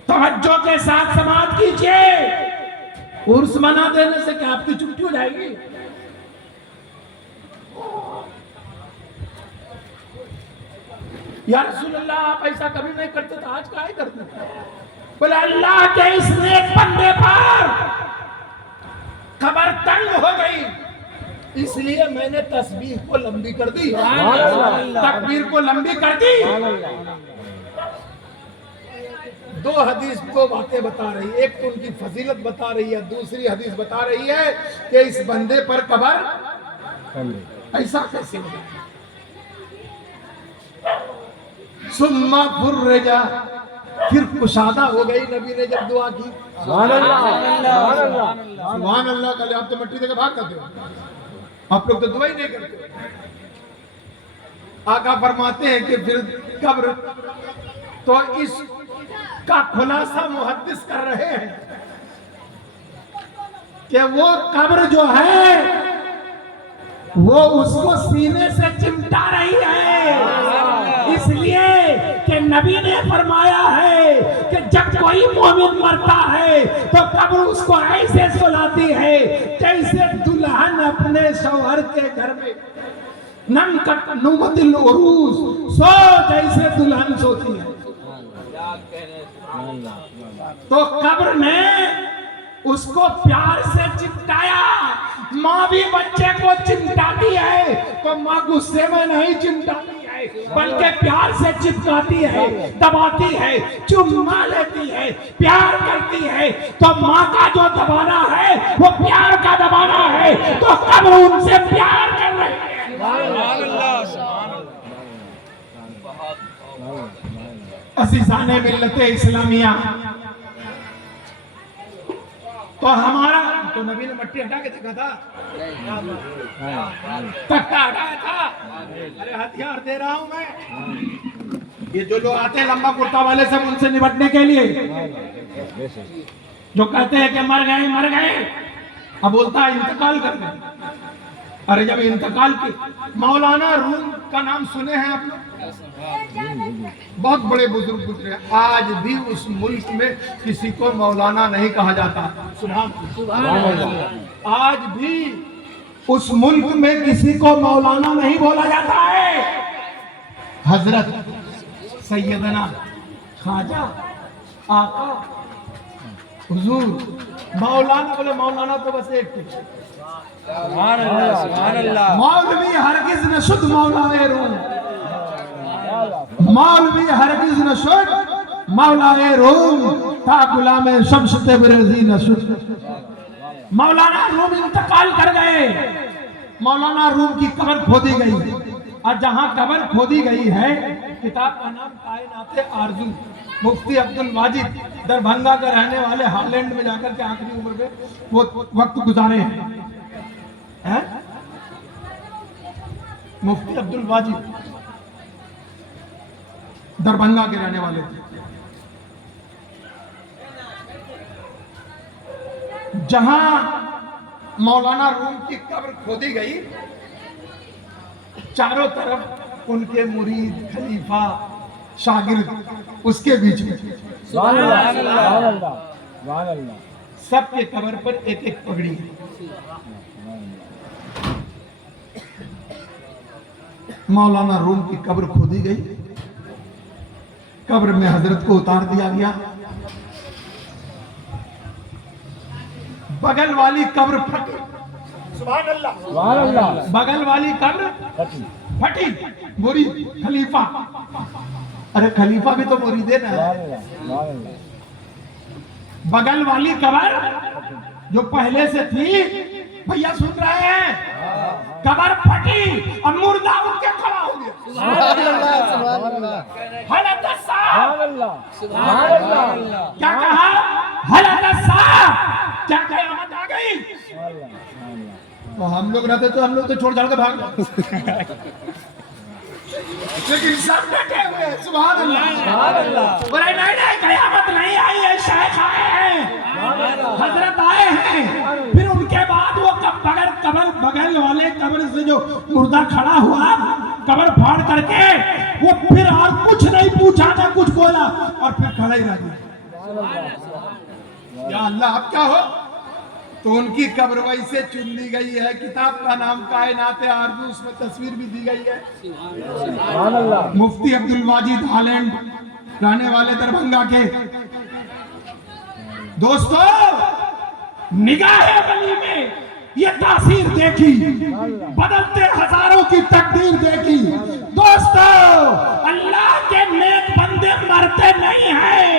توجہ کے ساتھ سماعت کیجئے، عرس منا دینے سے کیا آپ کی چھٹی ہو جائے گی؟ یا رسول اللہ آپ ایسا کبھی نہیں کرتے تو آج کیا ہی کرتے؟ بولے اللہ کے اس نیک بندے پر قبر تنگ ہو گئی، اس لیے میں نے تسبیح کو لمبی کر دی، تکبیر کو لمبی کر دی۔ دو حدیث دو باتیں بتا رہی ہے، ایک تو ان کی فضیلت بتا رہی ہے، دوسری حدیث بتا رہی ہے کہ اس بندے پر قبر ایسا کیسے ہو گیا۔ ثم فرجا، پھر کشادہ ہو گئی نبی نے جب دعا کی۔ سبحان اللہ، سبحان اللہ کا لئے آپ تو مٹی دے کے بھاگ کرتے ہو، آپ لوگ تو دعا ہی نہیں کرتے۔ آقا فرماتے ہیں کہ پھر قبر، تو اس کا خلاصہ محدث کر رہے ہیں کہ وہ قبر جو ہے وہ اس کو سینے سے چمٹا رہی ہے، اس لیے کہ نبی نے فرمایا ہے کہ جب کوئی مومن مرتا ہے تو قبر اس کو ایسے سلاتی ہے جیسے دلہن اپنے شوہر کے گھر میں نومت العروس سو جیسے دلہن سوتی ہے۔ تو قبر نے اس کو پیار سے چمٹایا۔ ماں بھی بچے کو چمٹاتی ہے تو ماں غصے میں نہیں چمٹاتی ہے بلکہ پیار سے چپکاتی ہے، دباتی ہے، چوما لیتی ہے، پیار کرتی ہے۔ تو ماں کا جو دبانا ہے وہ پیار کا دبانا ہے، تو قبر ان سے پیار کر رہی ہے۔ عزیزان ملت اسلامیہ، تو ہمارا تو نبی نے مٹی ہٹا کے دیکھا تھا، تختہ ہٹایا تھا، ارے ہتھیار دے رہا ہوں میں۔ یہ جو لوگ آتے ہیں لمبا کرتا والے سب ان سے نمٹنے کے لیے، جو کہتے ہیں کہ مر گئے، اب بولتا ہے انتقال کر گئے۔ ارے جب انتقال کی، مولانا روم کا نام سنے ہیں آپ لوگ؟ بہت بڑے بزرگ گزرے، آج بھی اس ملک میں کسی کو مولانا نہیں کہا جاتا۔ سبحان اللہ۔ آج بھی اس ملک میں کسی کو مولانا نہیں بولا جاتا ہے۔ حضرت سیدنا خواجہ آقا حضور مولانا بولے، مولانا تو بس ایک تھی، مولوی ہرگز نہ شد مولا روم، مولوی ہرگز نہ شد مولا روم، تا غلام شمس تبریزی نہ شد۔ مولانا روم انتقال کر گئے، مولانا روم کی قبر کھودی گئی، اور جہاں قبر کھودی گئی ہے کتاب کا نام کائنات آرزو، مفتی عبدالواجد دربھنگا کے رہنے والے، ہالینڈ میں جا کر کے آخری عمر میں وہ وقت گزارے ہیں۔ مفتی عبدالواجد دربھنگا کے رہنے والے تھے۔ جہاں مولانا روم کی قبر کھودی گئی، چاروں طرف ان کے مرید، خلیفہ، شاگرد اس کے بیچ میں، سب کے قبر پر ایک ایک پگڑی ہے۔ مولانا روم کی قبر کھودی گئی، قبر میں حضرت کو اتار دیا گیا، بغل والی قبر پھٹی، سبحان اللہ، بغل والی قبر پھٹی، مرید خلیفہ، ارے خلیفہ بھی تو مرید ہے نا، بغل والی قبر جو پہلے سے تھی، بھیا سن رہے ہیں، قبر پھٹی اور مردہ اٹھ کے کھڑا ہو گیا۔ سبحان اللہ، حالت صاحب، کیا کہا؟ حالت صاحب، کیا قیامت آ گئی؟ تو ہم لوگ رہتے تو ہم لوگ تو چھوڑ جاڑ کے بھاگ گئے، لیکن سب بیٹھے ہوئے ہیں، سبحان اللہ، بولے نہیں قیامت نہیں آئی ہے، شیخ آئے ہیں، حضرت آئے ہیں۔ پھر ان کے بعد وہ بغل والے قبر سے جو مردہ کھڑا ہوا، قبر پھاڑ کر کے وہ پھر اور کچھ نہیں پوچھا تھا، کچھ بولا اور پھر کھڑا ہی رہ گیا۔ یا اللہ، اب کیا ہو؟ تو ان کی قبر ویسے چن لی گئی ہے، کتاب کا نام کائنات آرزو، اس میں تصویر بھی دی گئی ہے۔ مفتی عبدالواجد ہالینڈ رہنے والے دربھنگا کے۔ دوستو، نگاہ ولی میں یہ تاثیر دیکھی، بدلتے ہزاروں کی تقدیر دیکھی۔ دوستو اللہ کے نیک بندے مرتے نہیں ہیں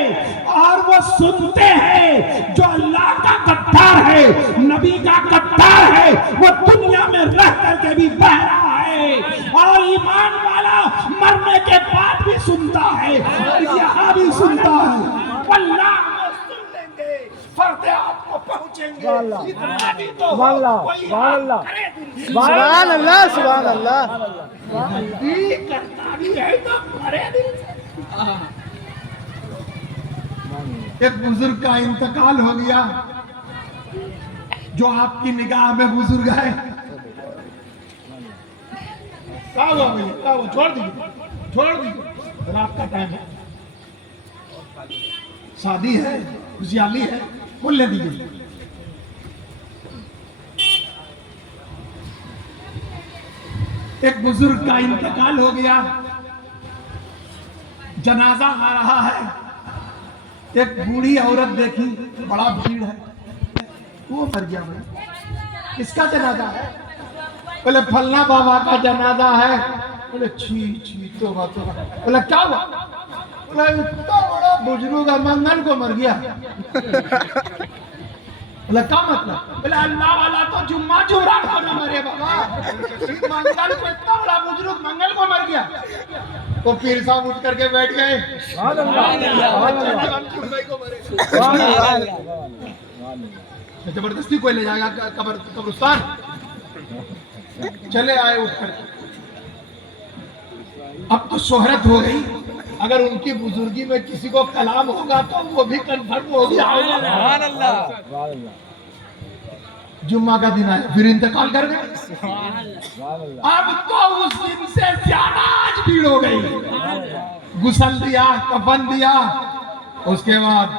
اور وہ سنتے ہیں۔ جو اللہ کا غدار ہے، نبی کا غدار ہے، وہ دنیا میں رہ کر کے بھی بہرا ہے، اور ایمان والا مرنے کے بعد بھی سنتا ہے اور یہاں بھی سنتا ہے۔ اللہ وہ سن لیں گے، فرد آپ کو پہنچیں گے، اتنا بھی تو کوئی کرے دل سے۔ سبحان اللہ سبحان اللہ۔ بھی کرتا بھی ہے تو کرے دل سے۔ ایک بزرگ کا انتقال ہو گیا جو آپ کی نگاہ میں بزرگ ہے۔ کہا ہوا بھئی، کہا ہوا، چھوڑ دیجیے، رات کا ٹائم ہے، شادی ہے، خوشحالی ہے، بولنے دیجیے۔ ایک بزرگ کا انتقال ہو گیا، جنازہ آ رہا ہے، ایک بوڑھی عورت دیکھی، بڑا بھیڑ ہے، وہ مر گیا بھائی، کس کا جنازہ ہے؟ بولے پھلنا بابا کا جنازہ ہے۔ بولے چھی توبہ توبہ۔ بولے کیا ہوا؟ بولے اتنا بڑا بزرگ منگل کو مر گیا۔ بولے کیا مطلب؟ بولے اللہ والا تو جمعہ جمعہ کو نہ مرے بابا، منگل کو اتنا بڑا بزرگ منگل کو مر گیا۔ وہ پیر صاحب اٹھ کر کے بیٹھ گئے۔ زبردستی کوئی لے جائے گا قبرستان؟ چلے آئے اٹھ کر۔ اب تو شہرت ہو گئی، اگر ان کی بزرگی میں کسی کو کلام ہوگا تو وہ بھی کنفرم ہو گیا۔ جمعہ کا دن آیا، پھر انتقال کر گئے۔ اب تو اس دن سے زیادہ آج بھیڑ ہو گئی۔ غسل دیا، کفن دیا، اس کے بعد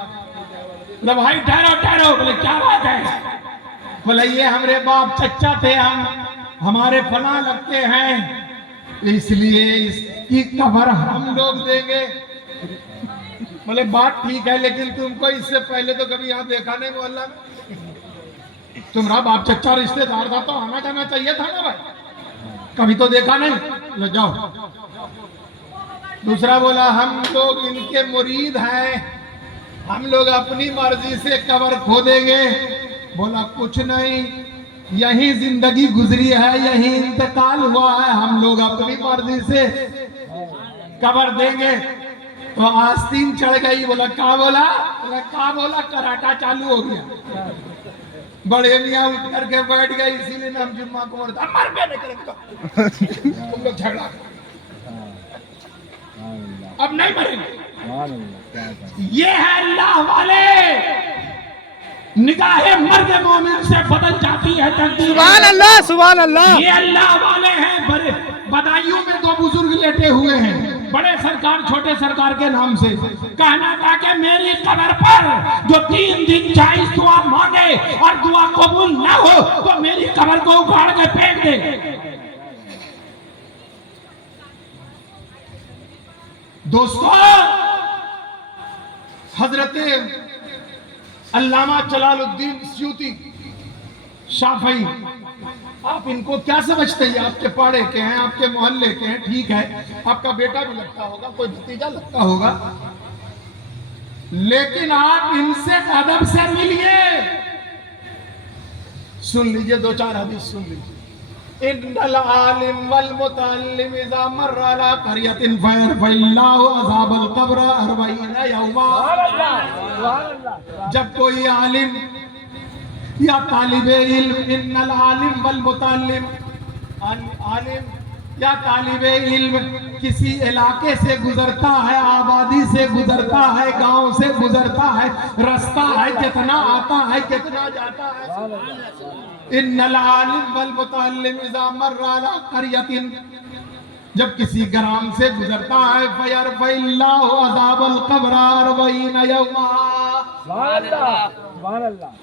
بولے بھائی ٹھہرو، بولے کیا بات ہے؟ بولے یہ ہمارے باپ چچا تھے، ہمارے فلاں لگتے ہیں، اس لیے اس کی قبر ہم لوگ دیں گے۔ بولے بات ٹھیک ہے، لیکن تم کو اس سے پہلے تو کبھی یہاں دیکھا نہیں محلہ میں، تمہارا باپ چچا رشتے دار تھا تو آنا جانا چاہیے تھا نا بھائی، کبھی تو دیکھا نہیں، لے جاؤ۔ دوسرا بولا ہم لوگ ان کے مرید ہیں، ہم لوگ اپنی مرضی سے قبر کھودیں گے۔ بولا کچھ نہیں، یہی زندگی گزری ہے، یہی انتقال ہوا ہے، ہم لوگ اپنی مرضی سے قبر دیں گے۔ تو آستین چڑھ گئی۔ بولا کیا بولا؟ بولا کیا بولا؟ کراٹا چالو ہو گیا۔ بڑے میاں اٹھ کر کے بیٹھ گئے، اسی لیے ہم جمعہ کو مرتا مر پہ نہیں کریں گے، تم لوگ جھگڑا اب نہیں مریں گے۔ یہ ہے اللہ والے، نگاہ مرد مومن سے بدل جاتی ہے تقدیر۔ سبحان اللہ سبحان اللہ۔ یہ اللہ والے ہیں۔ بڑے بدایوں میں دو بزرگ لیٹے ہوئے ہیں، بڑے سرکار چھوٹے سرکار کے نام سے۔ کہنا تھا کہ میری قبر پر جو 3 دن جائز دعا مانگے اور دعا قبول نہ ہو تو میری قبر کو اکھاڑ کے پھینک دے۔ دوستو، حضرت علامہ جلال الدین سیوطی شافعی، آپ ان کو کیا سمجھتے ہیں؟ آپ کے پاڑے کے ہیں، آپ کے محلے کے ہیں، ٹھیک ہے، آپ کا بیٹا بھی لگتا ہوگا، کوئی بھتیجا لگتا ہوگا، لیکن آپ ان سے ادب سے ملیے۔ سن لیجئے، 2-4 حدیث سن لیجئے۔ ان العالم والمتعلم اذا مر على قرية فيرفع الله عذاب القبر 40 يوما۔ جب کوئی عالم یا طالب علم، ان العالم والمتعلم، عالم یا طالب علم کسی علاقے سے گزرتا ہے، آبادی سے گزرتا ہے، گاؤں سے گزرتا ہے، رستہ ہے، کتنا آتا ہے کتنا جاتا ہے۔ ان العالم والمتعلم اذا مر على قرية، جب کسی گرام سے گزرتا ہے، فيرفع الله عذاب القبر 40 يوما۔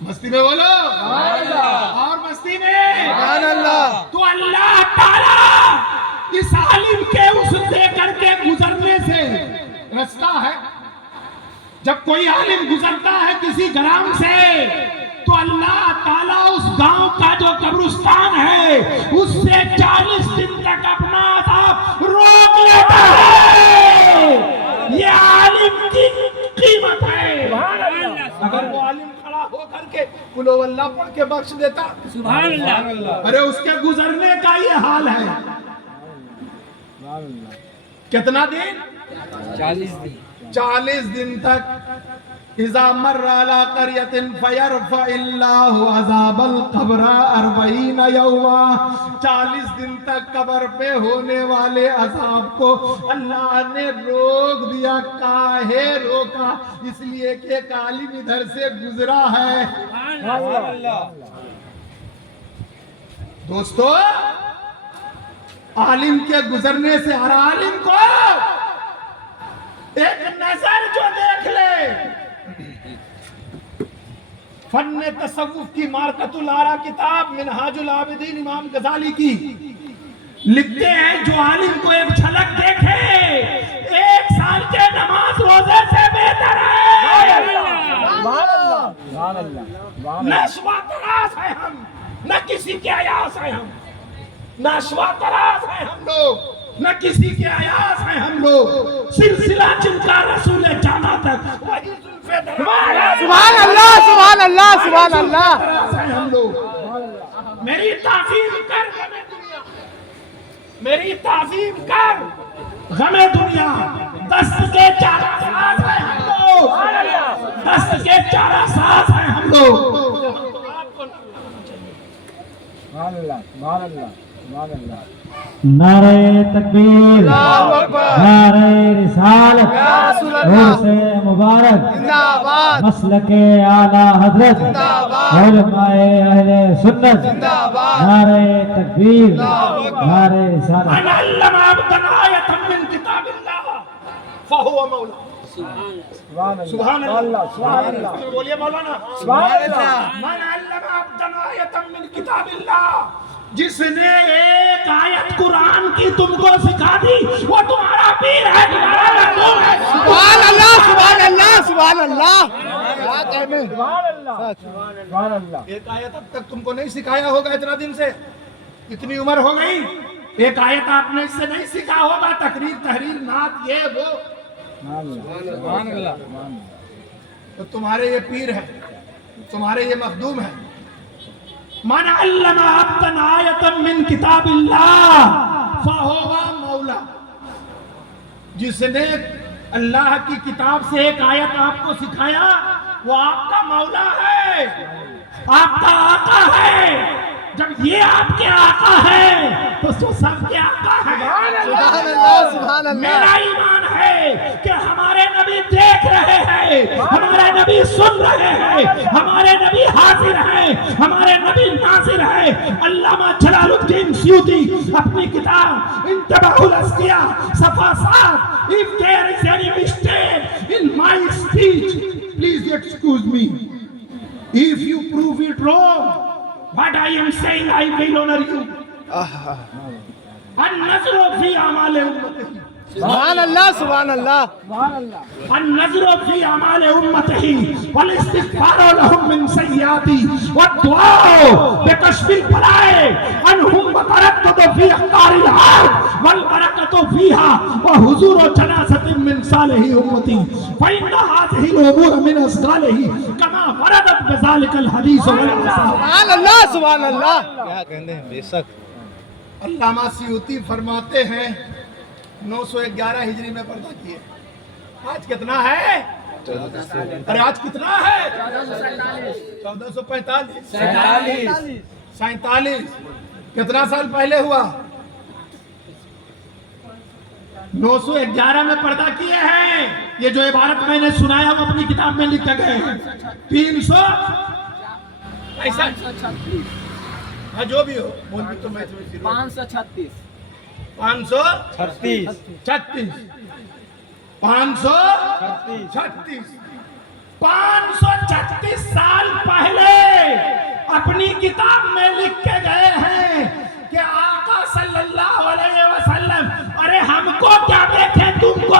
مستی میں بولو، اور مستی میں سبحان اللہ۔ تو اللہ تعالیٰ اس عالم کے اس دے کر کے گزرنے سے رستہ ہے۔ جب کوئی عالم گزرتا ہے کسی گرام سے تو اللہ تعالیٰ اس گاؤں کا جو قبرستان ہے اس سے 40 دن تک اپنا عذاب روک لیتا ہے. یہ عالم کی قیمت ہے. اگر وہ عالم کھڑا ہو کر کے قل هو اللہ پڑھ کے بخش دیتا سبحان اللہ. ارے اس کے گزرنے کا یہ حال ہے. کتنا دن؟ 40 دن. 40 دن تک. اذا مر على قرية فيرفع الله عذاب القبر 40 يوما. 40 دن تک قبر پہ ہونے والے عذاب کو اللہ نے روک دیا. کاہے روکا؟ اس لیے کہ ایک عالم ادھر سے گزرا ہے. دوستو عالم کے گزرنے سے ہر عالم کو ایک نظر جو دیکھ لے. فن تصوف کی مارکت الارا کتاب منہاج العابدین امام غزالی کی لکھتے ہیں جو عالم کو ایک جھلک دیکھے 1 سال کے نماز روزے سے بہتر ہے. نہ اشوا تراس ہے ہم، نہ کسی کے عیاس ہے ہم. نہ اشوا تراس ہے ہم لوگ، نہ کسی کے عیاس ہیں ہم لوگ. سلسلہ جن کا رسول جانا تک وہی زلفے دراز. سبحان اللہ سبحان اللہ سبحان اللہ. ہم لوگ. میری تعظیم کر غم دنیا، میری تعظیم کر غم دنیا. دست کے چارہ ساز ہیں ہم لوگ، دست کے چارہ ساز ہیں ہم لوگ. نعرہ تکبیر، نعرہ رسالت، عرس مبارک، مسلک اعلیٰ حضرت، علماء اہل سنت. نعرہ تکبیر، نعرہ رسالت. من علم عبدا آیۃ من کتاب اللہ فہو مولا. سبحان اللہ. سبحان اللہ. بولیے مولانا سبحان اللہ. من علم عبدا آیۃ من کتاب اللہ، جس نے ایک آیت قرآن کی تم کو سکھا دی وہ تمہارا پیر ہے، تمہارا مخدوم ہے. سبحان اللہ سبحان اللہ سبحان اللہ. ایک آیت اب تک تم کو نہیں سکھایا ہوگا اتنا دن سے، اتنی عمر ہو گئی. ایک آیت آپ نے اس سے نہیں سیکھا ہوگا. تقریر تحریر نعت یہ وہ، تو تمہارے یہ پیر ہے، تمہارے یہ مخدوم ہے. من علم عبدا آیۃ من کتاب اللہ فہو مولا. جس نے اللہ کی کتاب سے ایک آیت آپ کو سکھایا وہ آپ کا مولا ہے، آپ کا آقا ہے. جب یہ آپ کے آقا ہے تو سب کے آقا ہے. سبحان اللہ سبحان اللہ. میرا ایمان ہے کہ ہمارے نبی دیکھ رہے ہیں، ہمارے نبی سن رہے ہیں، ہمارے نبی حاضر ہیں، ہمارے نبی ناظر ہیں. علامہ جلال الدین سیوطی اپنی کتاب انتباہ الاذکیاء صفحہ 7، if there is any mistake in my speech please excuse me. If you prove it wrong, what I am saying I will honor you. النظر فی اعمال امتہ. سبحان اللہ سبحان اللہ. النظر فی اعمال امتہ والاستغفار لهم من سیئات والدعاء بکشف البلاء عنهم وتردد فی اخطار العهد والبرکۃ فیها وحضور جنازۃ من صالح امتی فإن هذه الامور من اصغاله كما وردت بذلك الحديث. سبحان اللہ سبحان اللہ. کیا کہتے ہیں، بے شک. علامہ سیوطی فرماتے ہیں 911 ہجری میں پیدا کیے. آج کتنا ہے؟ ارے آج کتنا ہے؟ 1445 47. کتنا سال پہلے ہوا؟ 911 میں پیدا کیے ہیں. یہ جو عبارت میں نے سنایا وہ اپنی کتاب میں لکھ گئے ہیں. 300 ایسا جو بھی ہو مولوی تو میں 536 536 536 سال پہلے اپنی کتاب میں لکھ کے گئے ہیں کہ آقا صلی اللہ علیہ وسلم ارے ہم کو کیا دیکھیں تم کو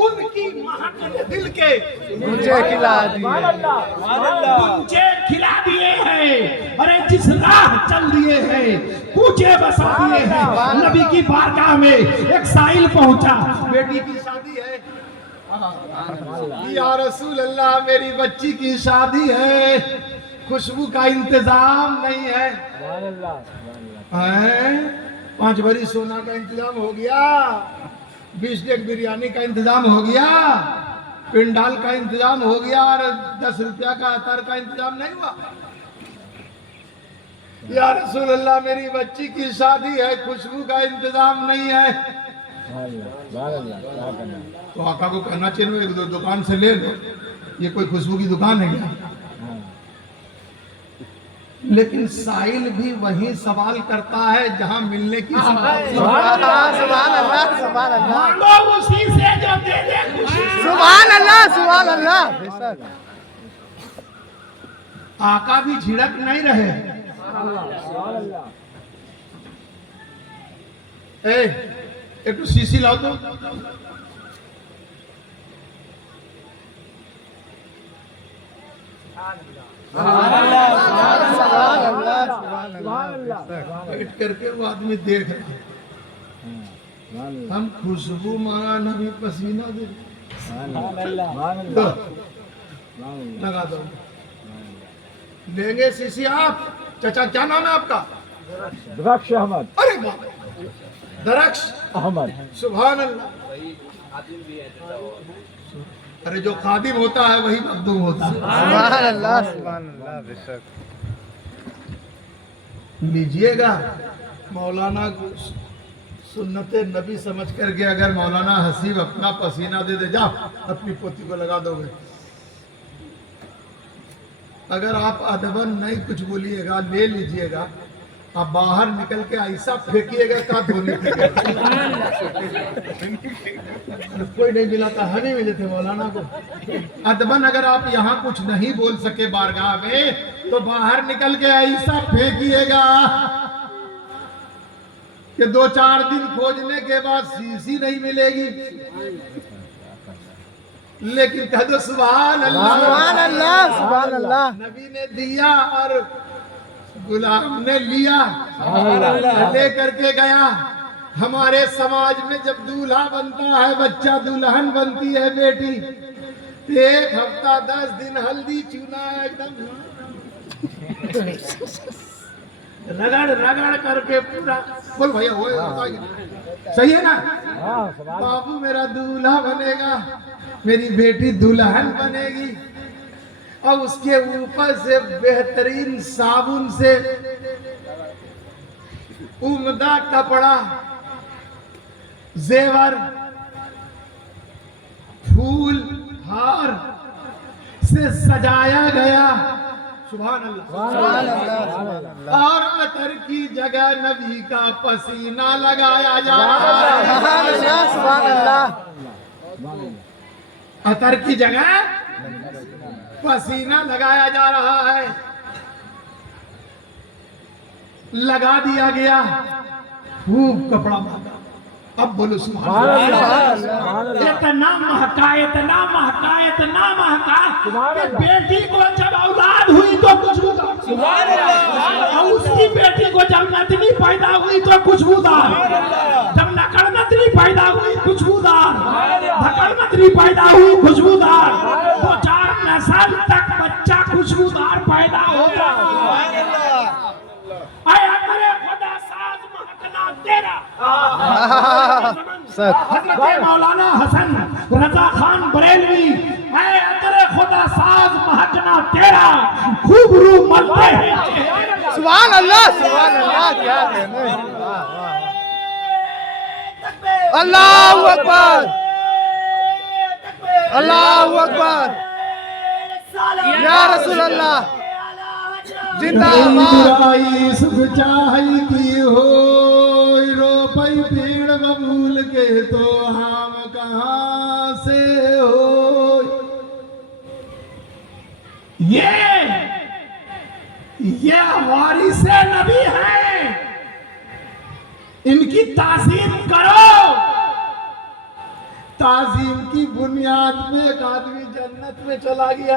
ان کی مہک نے دل کے مجھے کھلا دیے گنجے کھلا دیے ہیں، ارے جس راہ چل دیے ہیں کوچے بسا دیے ہیں۔ نبی کی بارگاہ میں ایک سائل پہنچا، بیٹی کی شادی ہے، یا رسول اللہ میری بچی کی شادی ہے، خوشبو کا انتظام نہیں ہے۔ 5 بھری سونا کا انتظام ہو گیا، 20 ڈیگ بریانی کا انتظام ہو گیا، پنڈال کا انتظام ہو گیا، اور 10 روپیہ کا عطر کا انتظام نہیں ہوا۔ یا رسول اللہ میری بچی کی شادی ہے، خوشبو کا انتظام نہیں ہے۔ تو آقا کو کہنا چاہیے ایک دو دکان سے لے لو، یہ کوئی خوشبو کی دکان ہے کیا؟ لیکن سائل بھی وہیں سوال کرتا ہے جہاں ملنے کی سبحان اللہ سبحان اللہ مانگو اسی سے جو دے دے خوشی۔ سبحان اللہ سبحان اللہ بے شک۔ آقا بھی جھڑک نہیں رہے۔ ایک تو سی لاؤ تو، بیٹھ کر کے وہ آدمی دیکھ رہا ہے، ہم خوشبو مانگا نبی پسینہ دے دو، لگا دو، لیں گے سی آپ؟ چچا کیا نام ہے آپ کا؟ درخش احمد۔ ارے باپ، درخش احمد، سبحان اللہ۔ ارے جو خادم ہوتا ہے وہی مخدوم ہوتا ہے۔ سبحان اللہ بے شک۔ لیجئے گا مولانا سنت نبی سمجھ کر کے، اگر مولانا حسیب اپنا پسینہ دے دے، جا اپنی پوتی کو لگا دو گے۔ اگر آپ ادبن نہیں کچھ بولیے گا، لے لیجئے گا، آپ باہر نکل کے ایسا پھینکیے گا کا دھونے کے کوئی نہیں ملا تھا، ہمیں ملے تھے مولانا کو۔ ادبن اگر آپ یہاں کچھ نہیں بول سکے بارگاہ میں، تو باہر نکل کے ایسا پھینکیے گا کہ 2-4 دن کھوجنے کے بعد سی نہیں ملے گی۔ لیکن کہہ دو سبحان اللہ سبحان اللہ سبحان اللہ۔ نبی نے دیا اور غلام نے لیا، لے کر کے گیا۔ ہمارے سماج میں جب دولہا بنتا ہے، بچہ دلہن بنتی ہے بیٹی، 1 ہفتہ 10 دن ہلدی چونا ایک دم رگڑ کر کے پورا بول بھیا ہوئے، صحیح ہے نا؟ بابو میرا دولہا بنے گا، میری بیٹی دلہن بنے گی، اور اس کے اوپر سے بہترین صابن سے عمدہ کپڑا، زیور، پھول ہار سے سجایا گیا۔ سبحان اللہ۔ اور عطر کی جگہ نبی کا پسینہ لگایا جا رہا ہے۔ سبحان اللہ سبحان اللہ۔ عطر کی جگہ پسینہ لگایا جا رہا ہے، لگا دیا گیا، خوب کپڑا باندھا۔ اب بولو سبحان اللہ۔ اتنا مہکا اتنا مہکا اتنا مہکا کہ بیٹی کو جب اولاد ہوئی تو خوشبودار، اور اس کی بیٹی کو جب نتنی پیدا ہوئی تو خوشبودار، جب نکڑ نتنی پیدا ہوئی خوشبودار، دھکڑ نتنی پیدا ہوئی خوشبودار، 2-4 نسل تک بچہ خوشبودار پیدا ہوتا۔ اے اگر خدا ساز مہکنا تیرا، حضرت مولانا حسن رضا خان بریلوی، اے اگر خدا ساز مہکنا تیرا، خوب رو ملتے ہیں۔ سبحان اللہ سبحان اللہ، کیا کہنے۔ اللہ اکبر اللہ اکبر، یا رسول اللہ زندہ باد۔ سچائی کی ہوئی روپئی پیڑ ببول کے تو ہم کہاں سے ہوئی۔ یہ وارث نبی ہیں، ان کی تعظیم کرو، تعظیم کی بنیاد میں ایک آدمی جنت میں چلا گیا.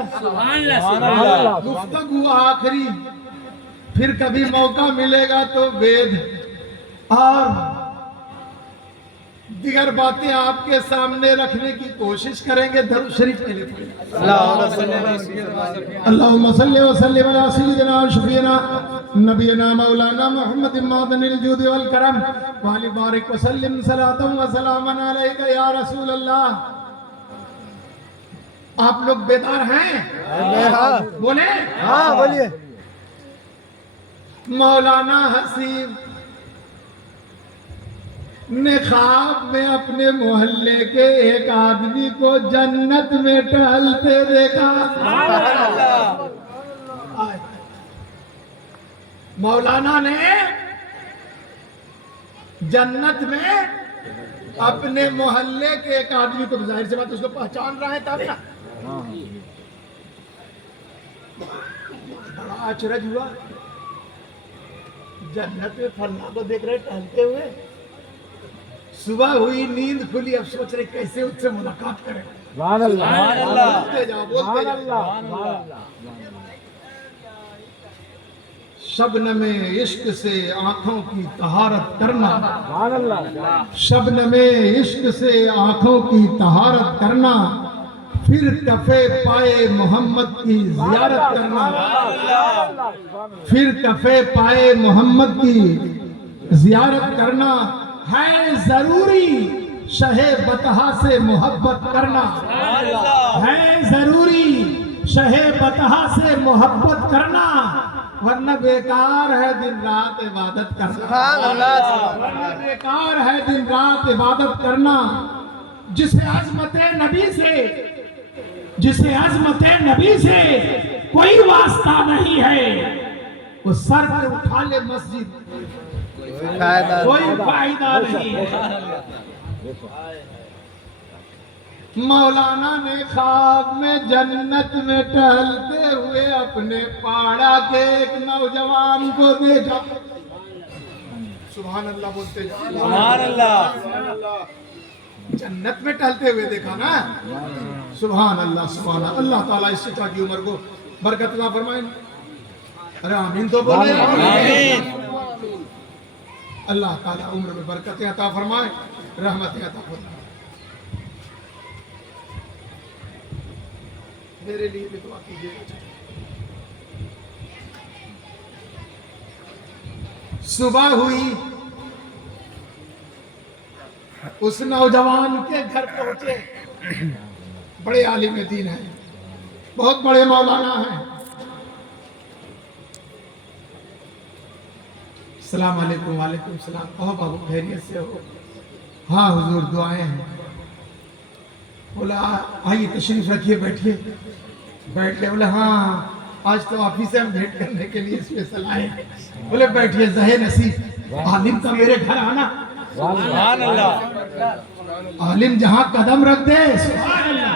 گفتگو آخری، پھر کبھی موقع ملے گا تو وید اور دیگر باتیں آپ کے سامنے رکھنے کی کوشش کریں گے. درود شریف کے لیے اللہم صلی وسلم علی سیدنا و شفیعنا نبینا مولانا محمد معدن الجود والکرم وعلی بارک وسلم صلاۃ و سلاما علیک یا رسول اللہ. آپ لوگ بیدار ہیں؟ بولے ہاں بولیے. مولانا حسیب نے خواب میں اپنے محلے کے ایک آدمی کو جنت میں ٹہلتے دیکھا. مولانا نے جنت میں اپنے محلے کے ایک آدمی کو، ظاہر سی بات اس کو پہچان رہا ہے تب نا. بڑا اچرج ہوا، جنت میں فلاں کو دیکھ رہے ٹہلتے ہوئے. صبح ہوئی، نیند کھلی، اب سوچ رہے کیسے اس سے ملاقات کریں. سبحان اللہ بولتے جاؤ بولتے جاؤ. شبنم عشق سے آنکھوں کی طہارت کرنا، سبحان اللہ شبنم عشق سے آنکھوں کی طہارت کرنا، پھر کفے پائے محمد کی زیارت کرنا، پھر کفے پائے محمد کی زیارت کرنا. ہے ضروری شہ بطحا سے محبت کرنا، ہے ضروری شہ بطحا سے محبت کرنا، ورنہ بیکار ہے دن رات عبادت کرنا. ورنہ بیکار ہے دن رات عبادت کرنا. جسے عظمت نبی سے کوئی واسطہ نہیں ہے، وہ سر پہ اٹھا لے مسجد کوئی فائدہ نہیں ہے. مولانا نے خواب میں جنت میں ٹہلتے ہوئے اپنے پاڑا کے ایک نوجوان کو دیکھا. سبحان اللہ بولتے جاؤ. سبحان اللہ. جنت میں ٹہلتے ہوئے دیکھا نا. سبحان اللہ سبحان اللہ. اللہ تعالیٰ اس سچا کی عمر کو برکت عطا فرمائے. ارے آمین تو بولے. آمین. اللہ تعالیٰ عمر میں برکتیں عطا فرمائے، رحمتیں عطا فرمائے. میرے لیے بھی دعا کیجیے. صبح ہوئی، اس نوجوان کے گھر پہنچے. بڑے عالم دین ہیں، بہت بڑے مولانا ہیں. السلام علیکم. وعلیکم السلام. کہو بابو خیریت سے ہو؟ ہاں حضور دعائیں ہیں. بولا آئیے تشریف رکھیے، بیٹھیے. بیٹھ گئے. بولے ہاں آج تو آپ ہی سے ہم بھیٹ کرنے کے لیے اسپیشل آئے. بولے بیٹھیے. زہر نصیب عالم کا میرے گھر آنا. سبحان اللہ. عالم جہاں قدم رکھ دے سبحان اللہ،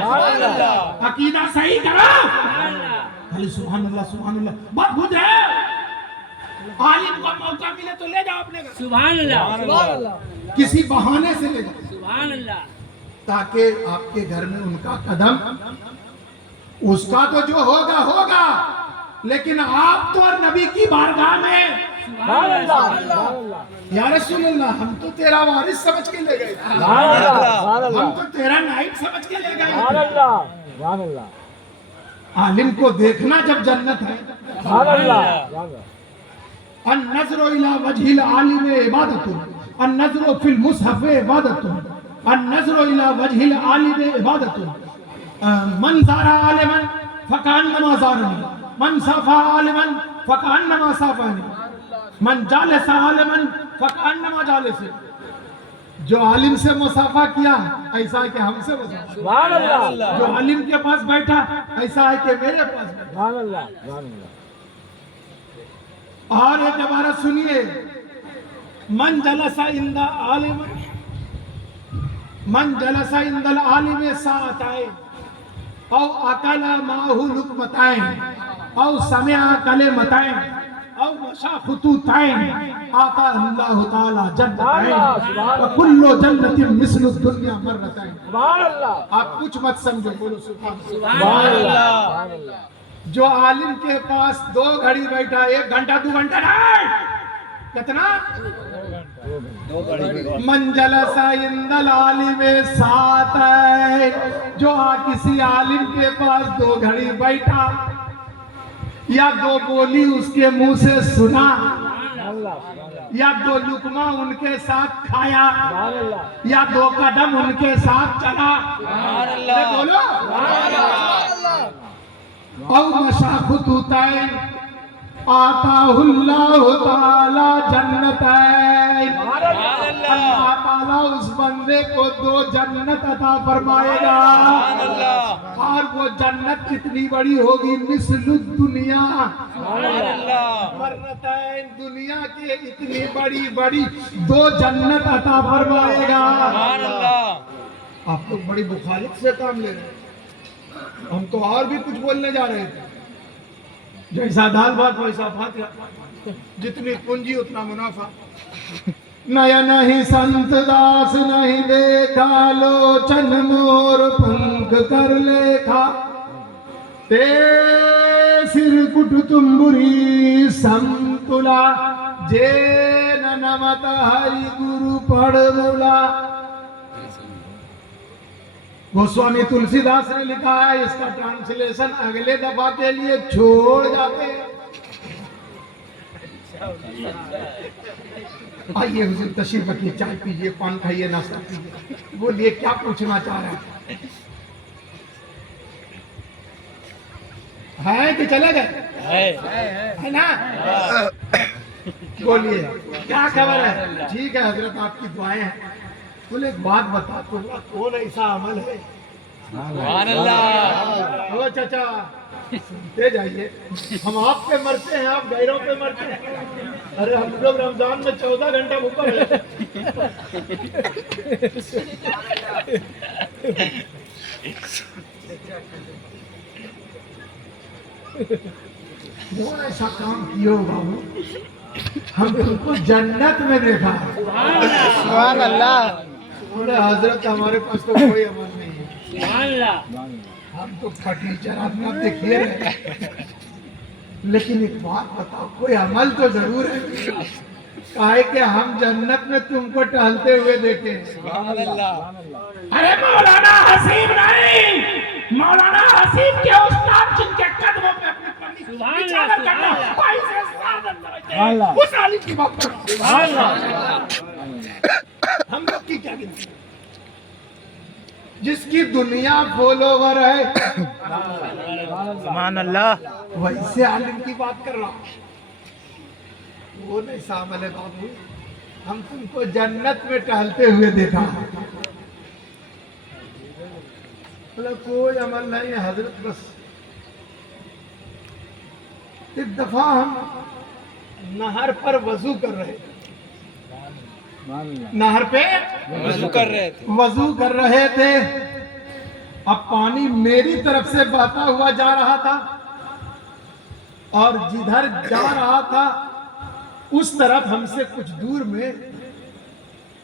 عقیدہ صحیح کرو. سبحان اللہ سبحان اللہ. بات بھوج ہے. عالم کو موقع ملے تو لے جاؤ اپنے گھر. سبحان اللہ. کسی بہانے سے لے جاؤ سبحان اللہ. تاکہ آپ کے گھر میں ان کا قدم، اس کا تو جو ہوگا ہوگا، لیکن آپ تو نبی کی بارگاہ میں سبحان اللہ یا رسول اللہ ہم تو تیرا وارث سمجھ کے لے گئے، ہم تو تیرا نائب سمجھ کے لے گئے. سبحان اللہ. عالم کو دیکھنا جب جنت ہے. سبحان اللہ. النظر الى وجه العالم عبادت، النظر في المصحف عبادت، النظر الى وجه العالم عبادت. من زار عالما فكأنما زارني، من صافى عالما فكأنما صافاني، من جالس عالما فكأنما جالسني. جو عالم سے مصافحہ کیا ایسا ہے کہ ہم سے مصافحہ. سبحان اللہ. جو عالم کے پاس بیٹھا ایسا ہے کہ میرے پاس بیٹھا. سبحان اللہ. سبحان اللہ. اور ایک عبارت سنیے. من جلس عند عالم، من جلس عند العالم ساعتين او اکل معه لقمتين او سمع کلمتين او مشا خطوطین آتا اللہ تعالی جنتین وکل جنت مثل الدنیا مرتین. سبحان اللہ آپ کچھ مت سمجھو، بولو سبحان اللہ. سبحان اللہ جو عالم کے پاس 2 گھڑی بیٹھا 1 گھنٹہ 2 گھنٹہ نہیں، کتنا؟ من جلس عند العالم ساعت، جو کسی عالم کے پاس 2 گھڑی بیٹھا یا 2 بولی اس کے منہ سے سنا یا 2 لقمہ ان کے ساتھ کھایا یا 2 قدم ان کے ساتھ چلا، بولو او مشا خطوطین آتاہ اللہ تعالی جنتین، اللہ تعالیٰ اس بندے کو 2 جنت عطا فرمائے گا، اور وہ جنت کتنی بڑی ہوگی؟ مثل الدنیا مرتین، دنیا کے اتنی بڑی بڑی 2 جنت عطا فرمائے گا. آپ لوگ بڑی مخالف سے کام لے رہے ہیں، ہم تو اور بھی کچھ بولنے جا رہے تھے. جیسا دال بھات ویسا فاتحہ، جتنی پونجی اتنا منافع. نیا نہیں سنت داس نہیں دیکھا، لوچن مور پنکھ کر لیکھا، تے سر کٹ تمبری سمتلا، جے نمت ہری گرو پڑھ مولا. گوسوامی تلسی داس نے لکھا ہے، اس کا ٹرانسلیشن اگلے دفعہ کے لیے چھوڑ جاتے ہیں. آئیے حضور تشریف رکھیے، چائے پیجیے، پان کھائیے، ناشتہ کیجیے. بولیے کیا پوچھنا چاہ رہے ہیں کہ چلے گئے؟ ہے نا؟ بولیے کیا خبر ہے؟ ٹھیک ہے حضرت، آپ کی دعائیں ہیں. بولے ایک بات بتا، تمہارا کون ایسا عمل ہے؟ سبحان اللہ. او چچا سنتے جائیے، ہم آپ پہ مرتے ہیں، آپ غیروں پہ مرتے ہیں. ارے ہم لوگ رمضان میں 14 گھنٹہ بھوکا رہتے وہ ایسا کام کیا ہوگا، ہم تم کو جنت میں دیکھا. سبحان اللہ. بولے حضرت ہمارے پاس تو کوئی عمل نہیں ہے، سبحان اللہ. ہم تو پھٹیچر اپنا دیکھیے رہے. لیکن ایک بات بتاؤ، کوئی عمل تو ضرور ہے. کہا کہ ہم جنت میں تم کو ٹہلتے ہوئے دیکھیں. سبحان اللہ. ارے مولانا حسیب نہیں، مولانا حسیب کے استاد جن کے قدموں پہ اپنی پنی بچھانا کرنا، ایسے سعادت اس عالم کی بات کرنا. ہم لوگ کی کیا گنتی ہے؟ جس کی دنیا فالوور ہے، سبحان اللہ. ویسے عالم کی بات کر رہا ہوں. وہ نہیں عمل ہے بابو، ہم تم کو جنت میں ٹہلتے ہوئے دیکھا. کوئی عمل نہیں ہے حضرت، بس ایک دفعہ ہم نہر پر وضو کر رہے تھے. نہر پہ وضو کر رہے تھے. وضو کر رہے تھے. اب پانی میری طرف سے بہتا ہوا جا رہا تھا، اور جدھر جا رہا تھا اس طرف ہم سے کچھ دور میں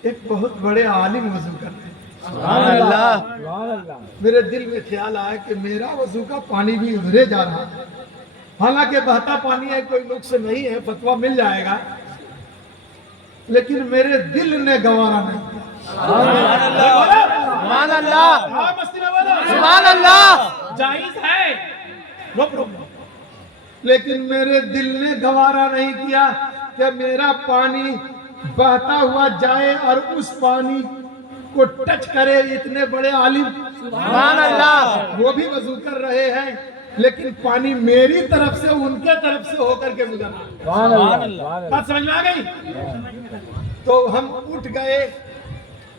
ایک بہت بڑے عالم وضو کر رہے تھے. سبحان اللہ. میرے دل میں خیال آیا کہ میرا وضو کا پانی بھی ادھرے جا رہا ہے. حالانکہ بہتا پانی ہے، کوئی نقص نہیں ہے، فتویٰ مل جائے گا، لیکن میرے دل نے گوارا نہیں کیا. سبحان اللہ. سبحان اللہ. جائز ہے، نو پرابلم، لیکن میرے دل نے گوارا نہیں کیا کہ میرا پانی بہتا ہوا جائے اور اس پانی کو ٹچ کرے. اتنے بڑے عالم سبحان اللہ. وہ بھی وضو کر رہے ہیں، لیکن پانی میری طرف سے ان کے طرف سے ہو کر کے گزرا. سبحان اللہ. بات سمجھ میں آ گئی؟ تو ہم اٹھ گئے،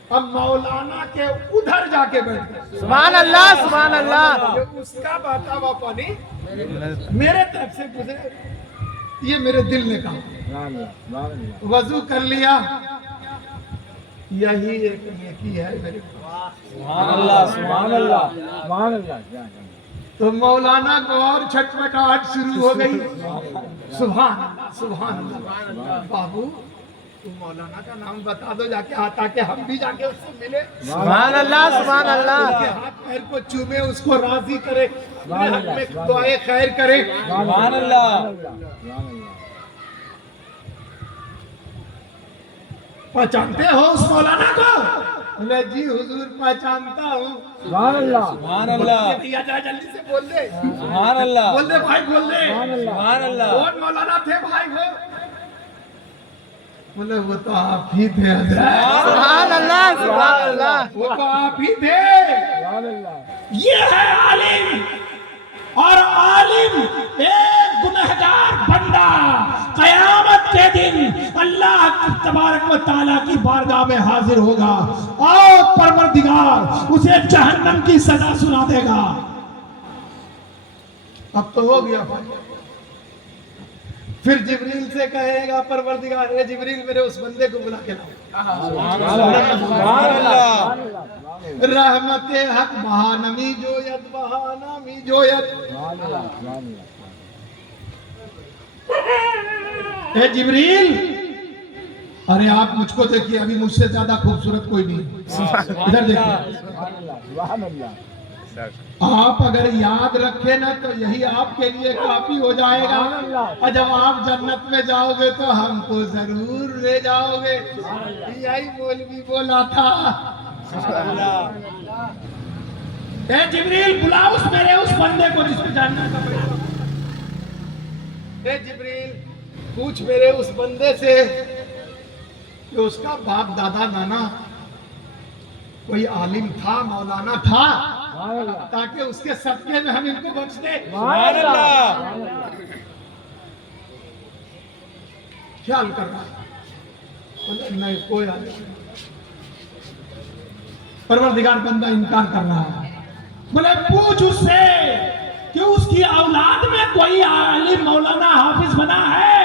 اب مولانا کے ادھر جا کے بیٹھ گئے. سبحان اللہ. سبحان اللہ. کہ اس کا بہتا ہوا پانی میرے طرف سے گزرے. یہ میرے دل نے کہا. وضو کر لیا. یہی ایک نیکی ہے میرے پاس. سبحان اللہ. سبحان اللہ. سبحان اللہ. تو مولانا کو اور چھٹپٹاہٹ شروع ہو گئی. سبحان اللہ سبحان اللہ. بابو تم مولانا کا نام بتا دو جا کے تاکہ ہم بھی جا کے اس سے ملے. سبحان اللہ سبحان اس اللہ. کے ہاتھ پیر کو چومے, اس کو راضی کرے, اپنے حق میں دعائے خیر کرے. سبحان اللہ. پہچانتے ہو اس مولانا کو؟ بولے جی حضور پہچانتا ہوں. سبحان اللہ. سبحان اللہ. بھیا جا جلدی سے بول دے. سبحان اللہ. بول دے بھائی بول دے. سبحان اللہ. کون مولانا تھے بھائی وہ؟ بولے وہ تو آپ ہی تھے حضرت. سبحان اللہ سبحان اللہ. وہ تو آپ ہی تھے. سبحان اللہ. یہ ہے عالم, اور عالم ایک گنہگار بندہ قیامت کے دن اللہ تبارک و تعالیٰ کی بارگاہ میں حاضر ہوگا اور پروردگار اسے جہنم کی سزا سنا دے گا. اب تو ہو گیا. پھر جبریل سے کہے گا پروردگار اے جبریل میرے اس بندے کو بلا کے لاؤ. سبحان اللہ. رحمت حق بہانمی جویت بہانمی جویت. اے جبریل, ارے آپ مجھ کو دیکھیے, ابھی مجھ سے زیادہ خوبصورت کوئی نہیں. ادھر دیکھیے. آپ اگر یاد رکھے نا تو یہی آپ کے لیے کافی ہو جائے گا. اور جب آپ جنت میں جاؤ گے تو ہم کو ضرور لے جاؤ گے. یہی مولوی بولا تھا. اے جبریل بلا اس میرے اس بندے کو جس کو جاننا تھا. اے جبریل پوچھ میرے اس بندے سے کہ اس کا باپ دادا نانا کوئی عالم تھا, مولانا تھا, تاکہ اس کے صدقے میں ہم ان کو بخش دیں. سبحان اللہ. خیال کر رہا ہے نہیں کوئی عالم نہیں. پروردگار بندہ انکار کر رہا ہے. بولے پوچھ اس سے کہ اس کی اولاد میں کوئی عالم مولانا حافظ بنا ہے.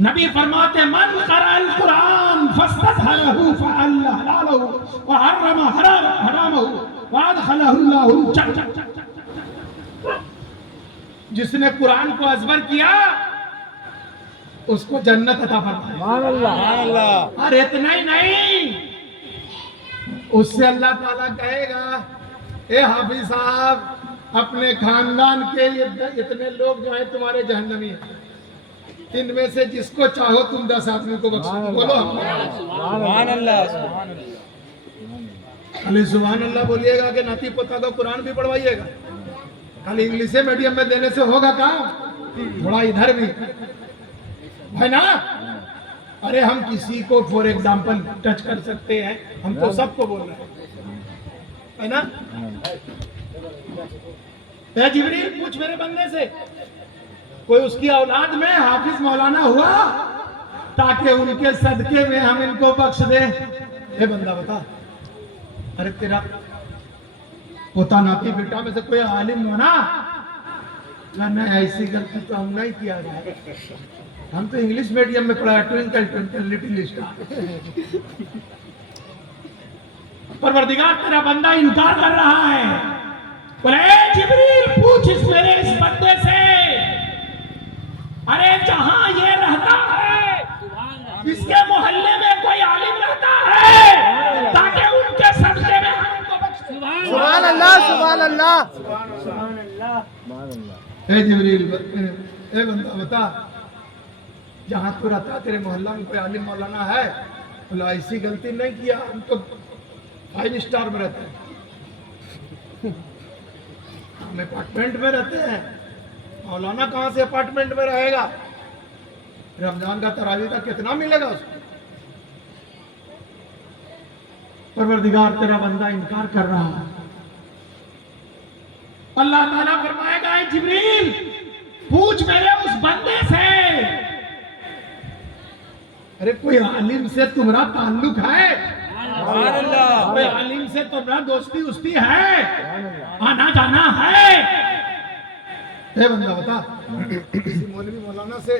نبی فرماتے من قرأ القرآن فاستظهره فأحل حلاله وحرم حرامه وادخله الله الجنة. جس نے قرآن کو ازبر کیا اس کو جنت عطا فرمائے. سبحان اللہ. اور اتنا ہی نہیں, اس سے اللہ تعالیٰ کہے گا اے حافظ صاحب اپنے خاندان کے اتنے لوگ جو ہیں تمہارے جہنمی ہیں, ان میں سے جس کو چاہو تم 10 آدمی کو بخشو. بولو سبحان اللہ. خالی سبحان اللہ بولیے گا کہ ناتی پوتا کا قرآن بھی پڑھوائیے گا. خالی انگلش میڈیم میں دینے سے ہوگا کام؟ تھوڑا ادھر بھی ہے نا. ارے ہم کسی کو فور ایگزامپل ٹچ کر سکتے ہیں, ہم تو سب کو بول رہے ہیں ہے نا. اے جبریل پوچھ میرے بندے سے کوئی اس کی اولاد میں حافظ مولانا ہوا تاکہ ان کے صدقے میں ہم ان کو بخش دیں. اے بندہ بتا, ارے تیرا پوتا ناتی بیٹا میں سے کوئی عالم ہونا؟ کہنا ایسی غلطی تو ہم نہیں کیا جائے, ہم تو انگلش میڈیم میں پڑھا ہے. Twinkle twinkle little star. پروردگار تیرا بندہ انکار کر رہا ہے. بولے اے جبریل پوچھ اس میرے اس بندے سے, ارے جہاں یہ رہتا ہے اس کے محلے میں کوئی عالم رہتا ہے تاکہ ان کے صدقے میں ہم ان کو بخش دیں. سبحان اللہ سبحان اللہ. سبحان اللہ. اے جبریل اے بندہ بتا جہاں تو رہتا تیرے محلہ میں کوئی عالم مولانا ہے؟ بولا ایسی غلطی نہیں کیا, ہم تو 5 اسٹار میں رہتے ہیں, ہم اپارٹمنٹ میں رہتے ہیں. مولانا کہاں سے اپارٹمنٹ میں رہے گا؟ رمضان کا تراویح کا کتنا ملے گا اس کو؟ پروردگار تیرا بندہ انکار کر رہا ہے. اللہ تعالیٰ فرمائے گا اے جبریل پوچھ میرے اس بندے سے, ارے کوئی عالم سے تمہارا تعلق ہے؟ سبحان اللہ. کوئی عالم سے تمہارا دوستی استی ہے, آنا جانا ہے؟ اے بندہ بتا کسی مولوی مولانا سے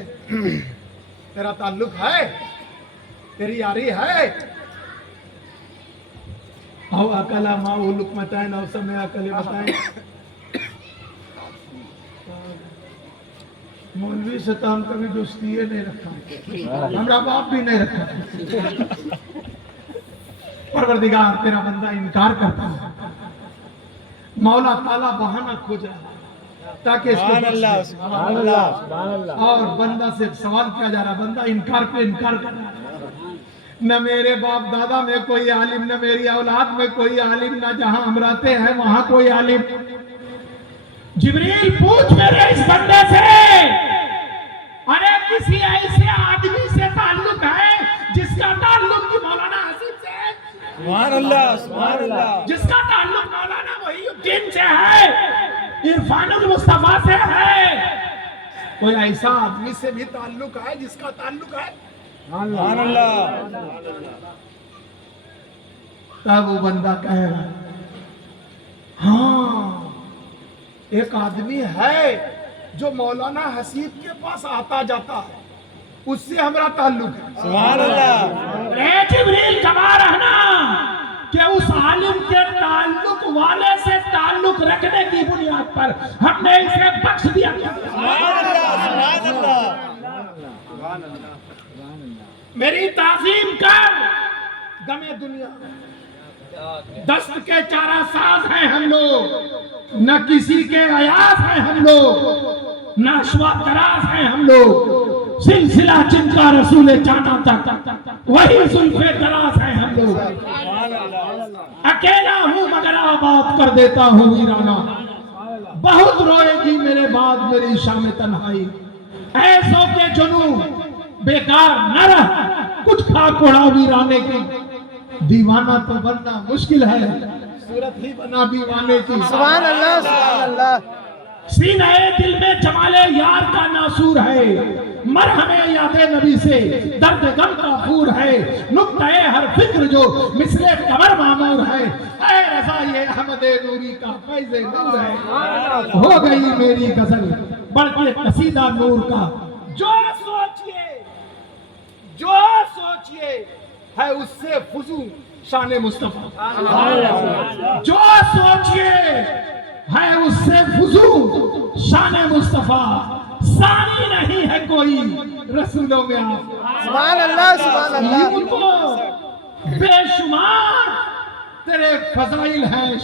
تیرا تعلق ہے, تیری یاری ہے؟ او اکلا ما لقمتین او سمع کلمتین. مولوی سے تو ہم کبھی دوستی نہیں رکھا، ہمارا باپ بھی نہیں رکھا. پروردگار تیرا بندہ انکار کرتا ہے، مولا تعالیٰ بہانہ کھوجا تاکہ اس کو بخش دے. سبحان اللہ سبحان اللہ. اور بندہ سے سوال کیا جا رہا، بندہ انکار پہ انکار کر رہا ہے. نہ میرے باپ دادا میں کوئی عالم، نہ میری اولاد میں کوئی عالم، نہ جہاں ہم رہتے ہیں وہاں کوئی عالم. جبریل پوچھ میرے اس بندے سے، ارے کسی ایسے آدمی سے تعلق ہے جس کا تعلق بھی مولانا حسین سے ہے؟ سبحان اللہ سبحان اللہ. جس کا تعلق مولانا وحی الدین سے ہے، عرفان المصطفیٰ سے ہے؟ کوئی ایسا آدمی سے بھی تعلق ہے جس کا تعلق ہے؟ سبحان اللہ. تب وہ بندہ کہے گا ہاں ایک آدمی ہے جو مولانا حسیب کے پاس آتا جاتا ہے، اس سے ہمارا تعلق ہے. سبحان اللہ. اے جبریل کما رہنا کہ اس عالم کے تعلق والے سے تعلق رکھنے کی بنیاد پر ہم نے اسے بخش دیا. سبحان اللہ سبحان اللہ. میری تعظیم کر. غم دنیا دست کے چارہ ساز ہیں ہم لوگ، نہ کسی کے عیاز ہیں ہم لوگ، نہ اشوا دراز ہیں ہم لوگ. سلسلہ جن کا رسول جانا تک وہی زلف دراز ہیں ہم لوگ. اکیلا ہوں مگر آباد کر دیتا ہوں ویرانہ. بہت روئے گی میرے بعد میری شام تنہائی. ایسوں کے جنوں بیکار نہ رہ، کچھ کھا کوڑا ویرانے کی. دیوانہ تو بننا مشکل ہے، صورت ہی بنا دیوانے کی. سبحان اللہ سبحان اللہ. سینہ دل میں جمال یار کا ناسور ہے، مرہم یاد نبی سے درد غم کا پور ہے. نقطۂ ہر فکر جو مثل قمر معمور ہے، اے رضا یہ احمد نوری کا فیض نور ہے. ہو گئی میری غزل بلکہ قصیدہ نور کا. جو سوچئے ہے اس سے فضو شان مصطفیٰ. جو سوچئے ہے اس سے فضو شان مصطفیٰ. ثانی نہیں ہے کوئی رسولوں میں آپ. سبحان اللہ سبحان اللہ. یوں تو بے شمار تیرے فضائل ہیں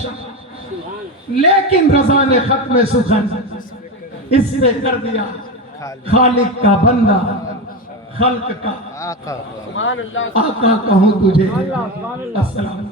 لیکن رضا نے ختم سخن اس نے کر دیا خالق کا بندہ، خلق کا آقا. آقا کہوں تجھے. السلام.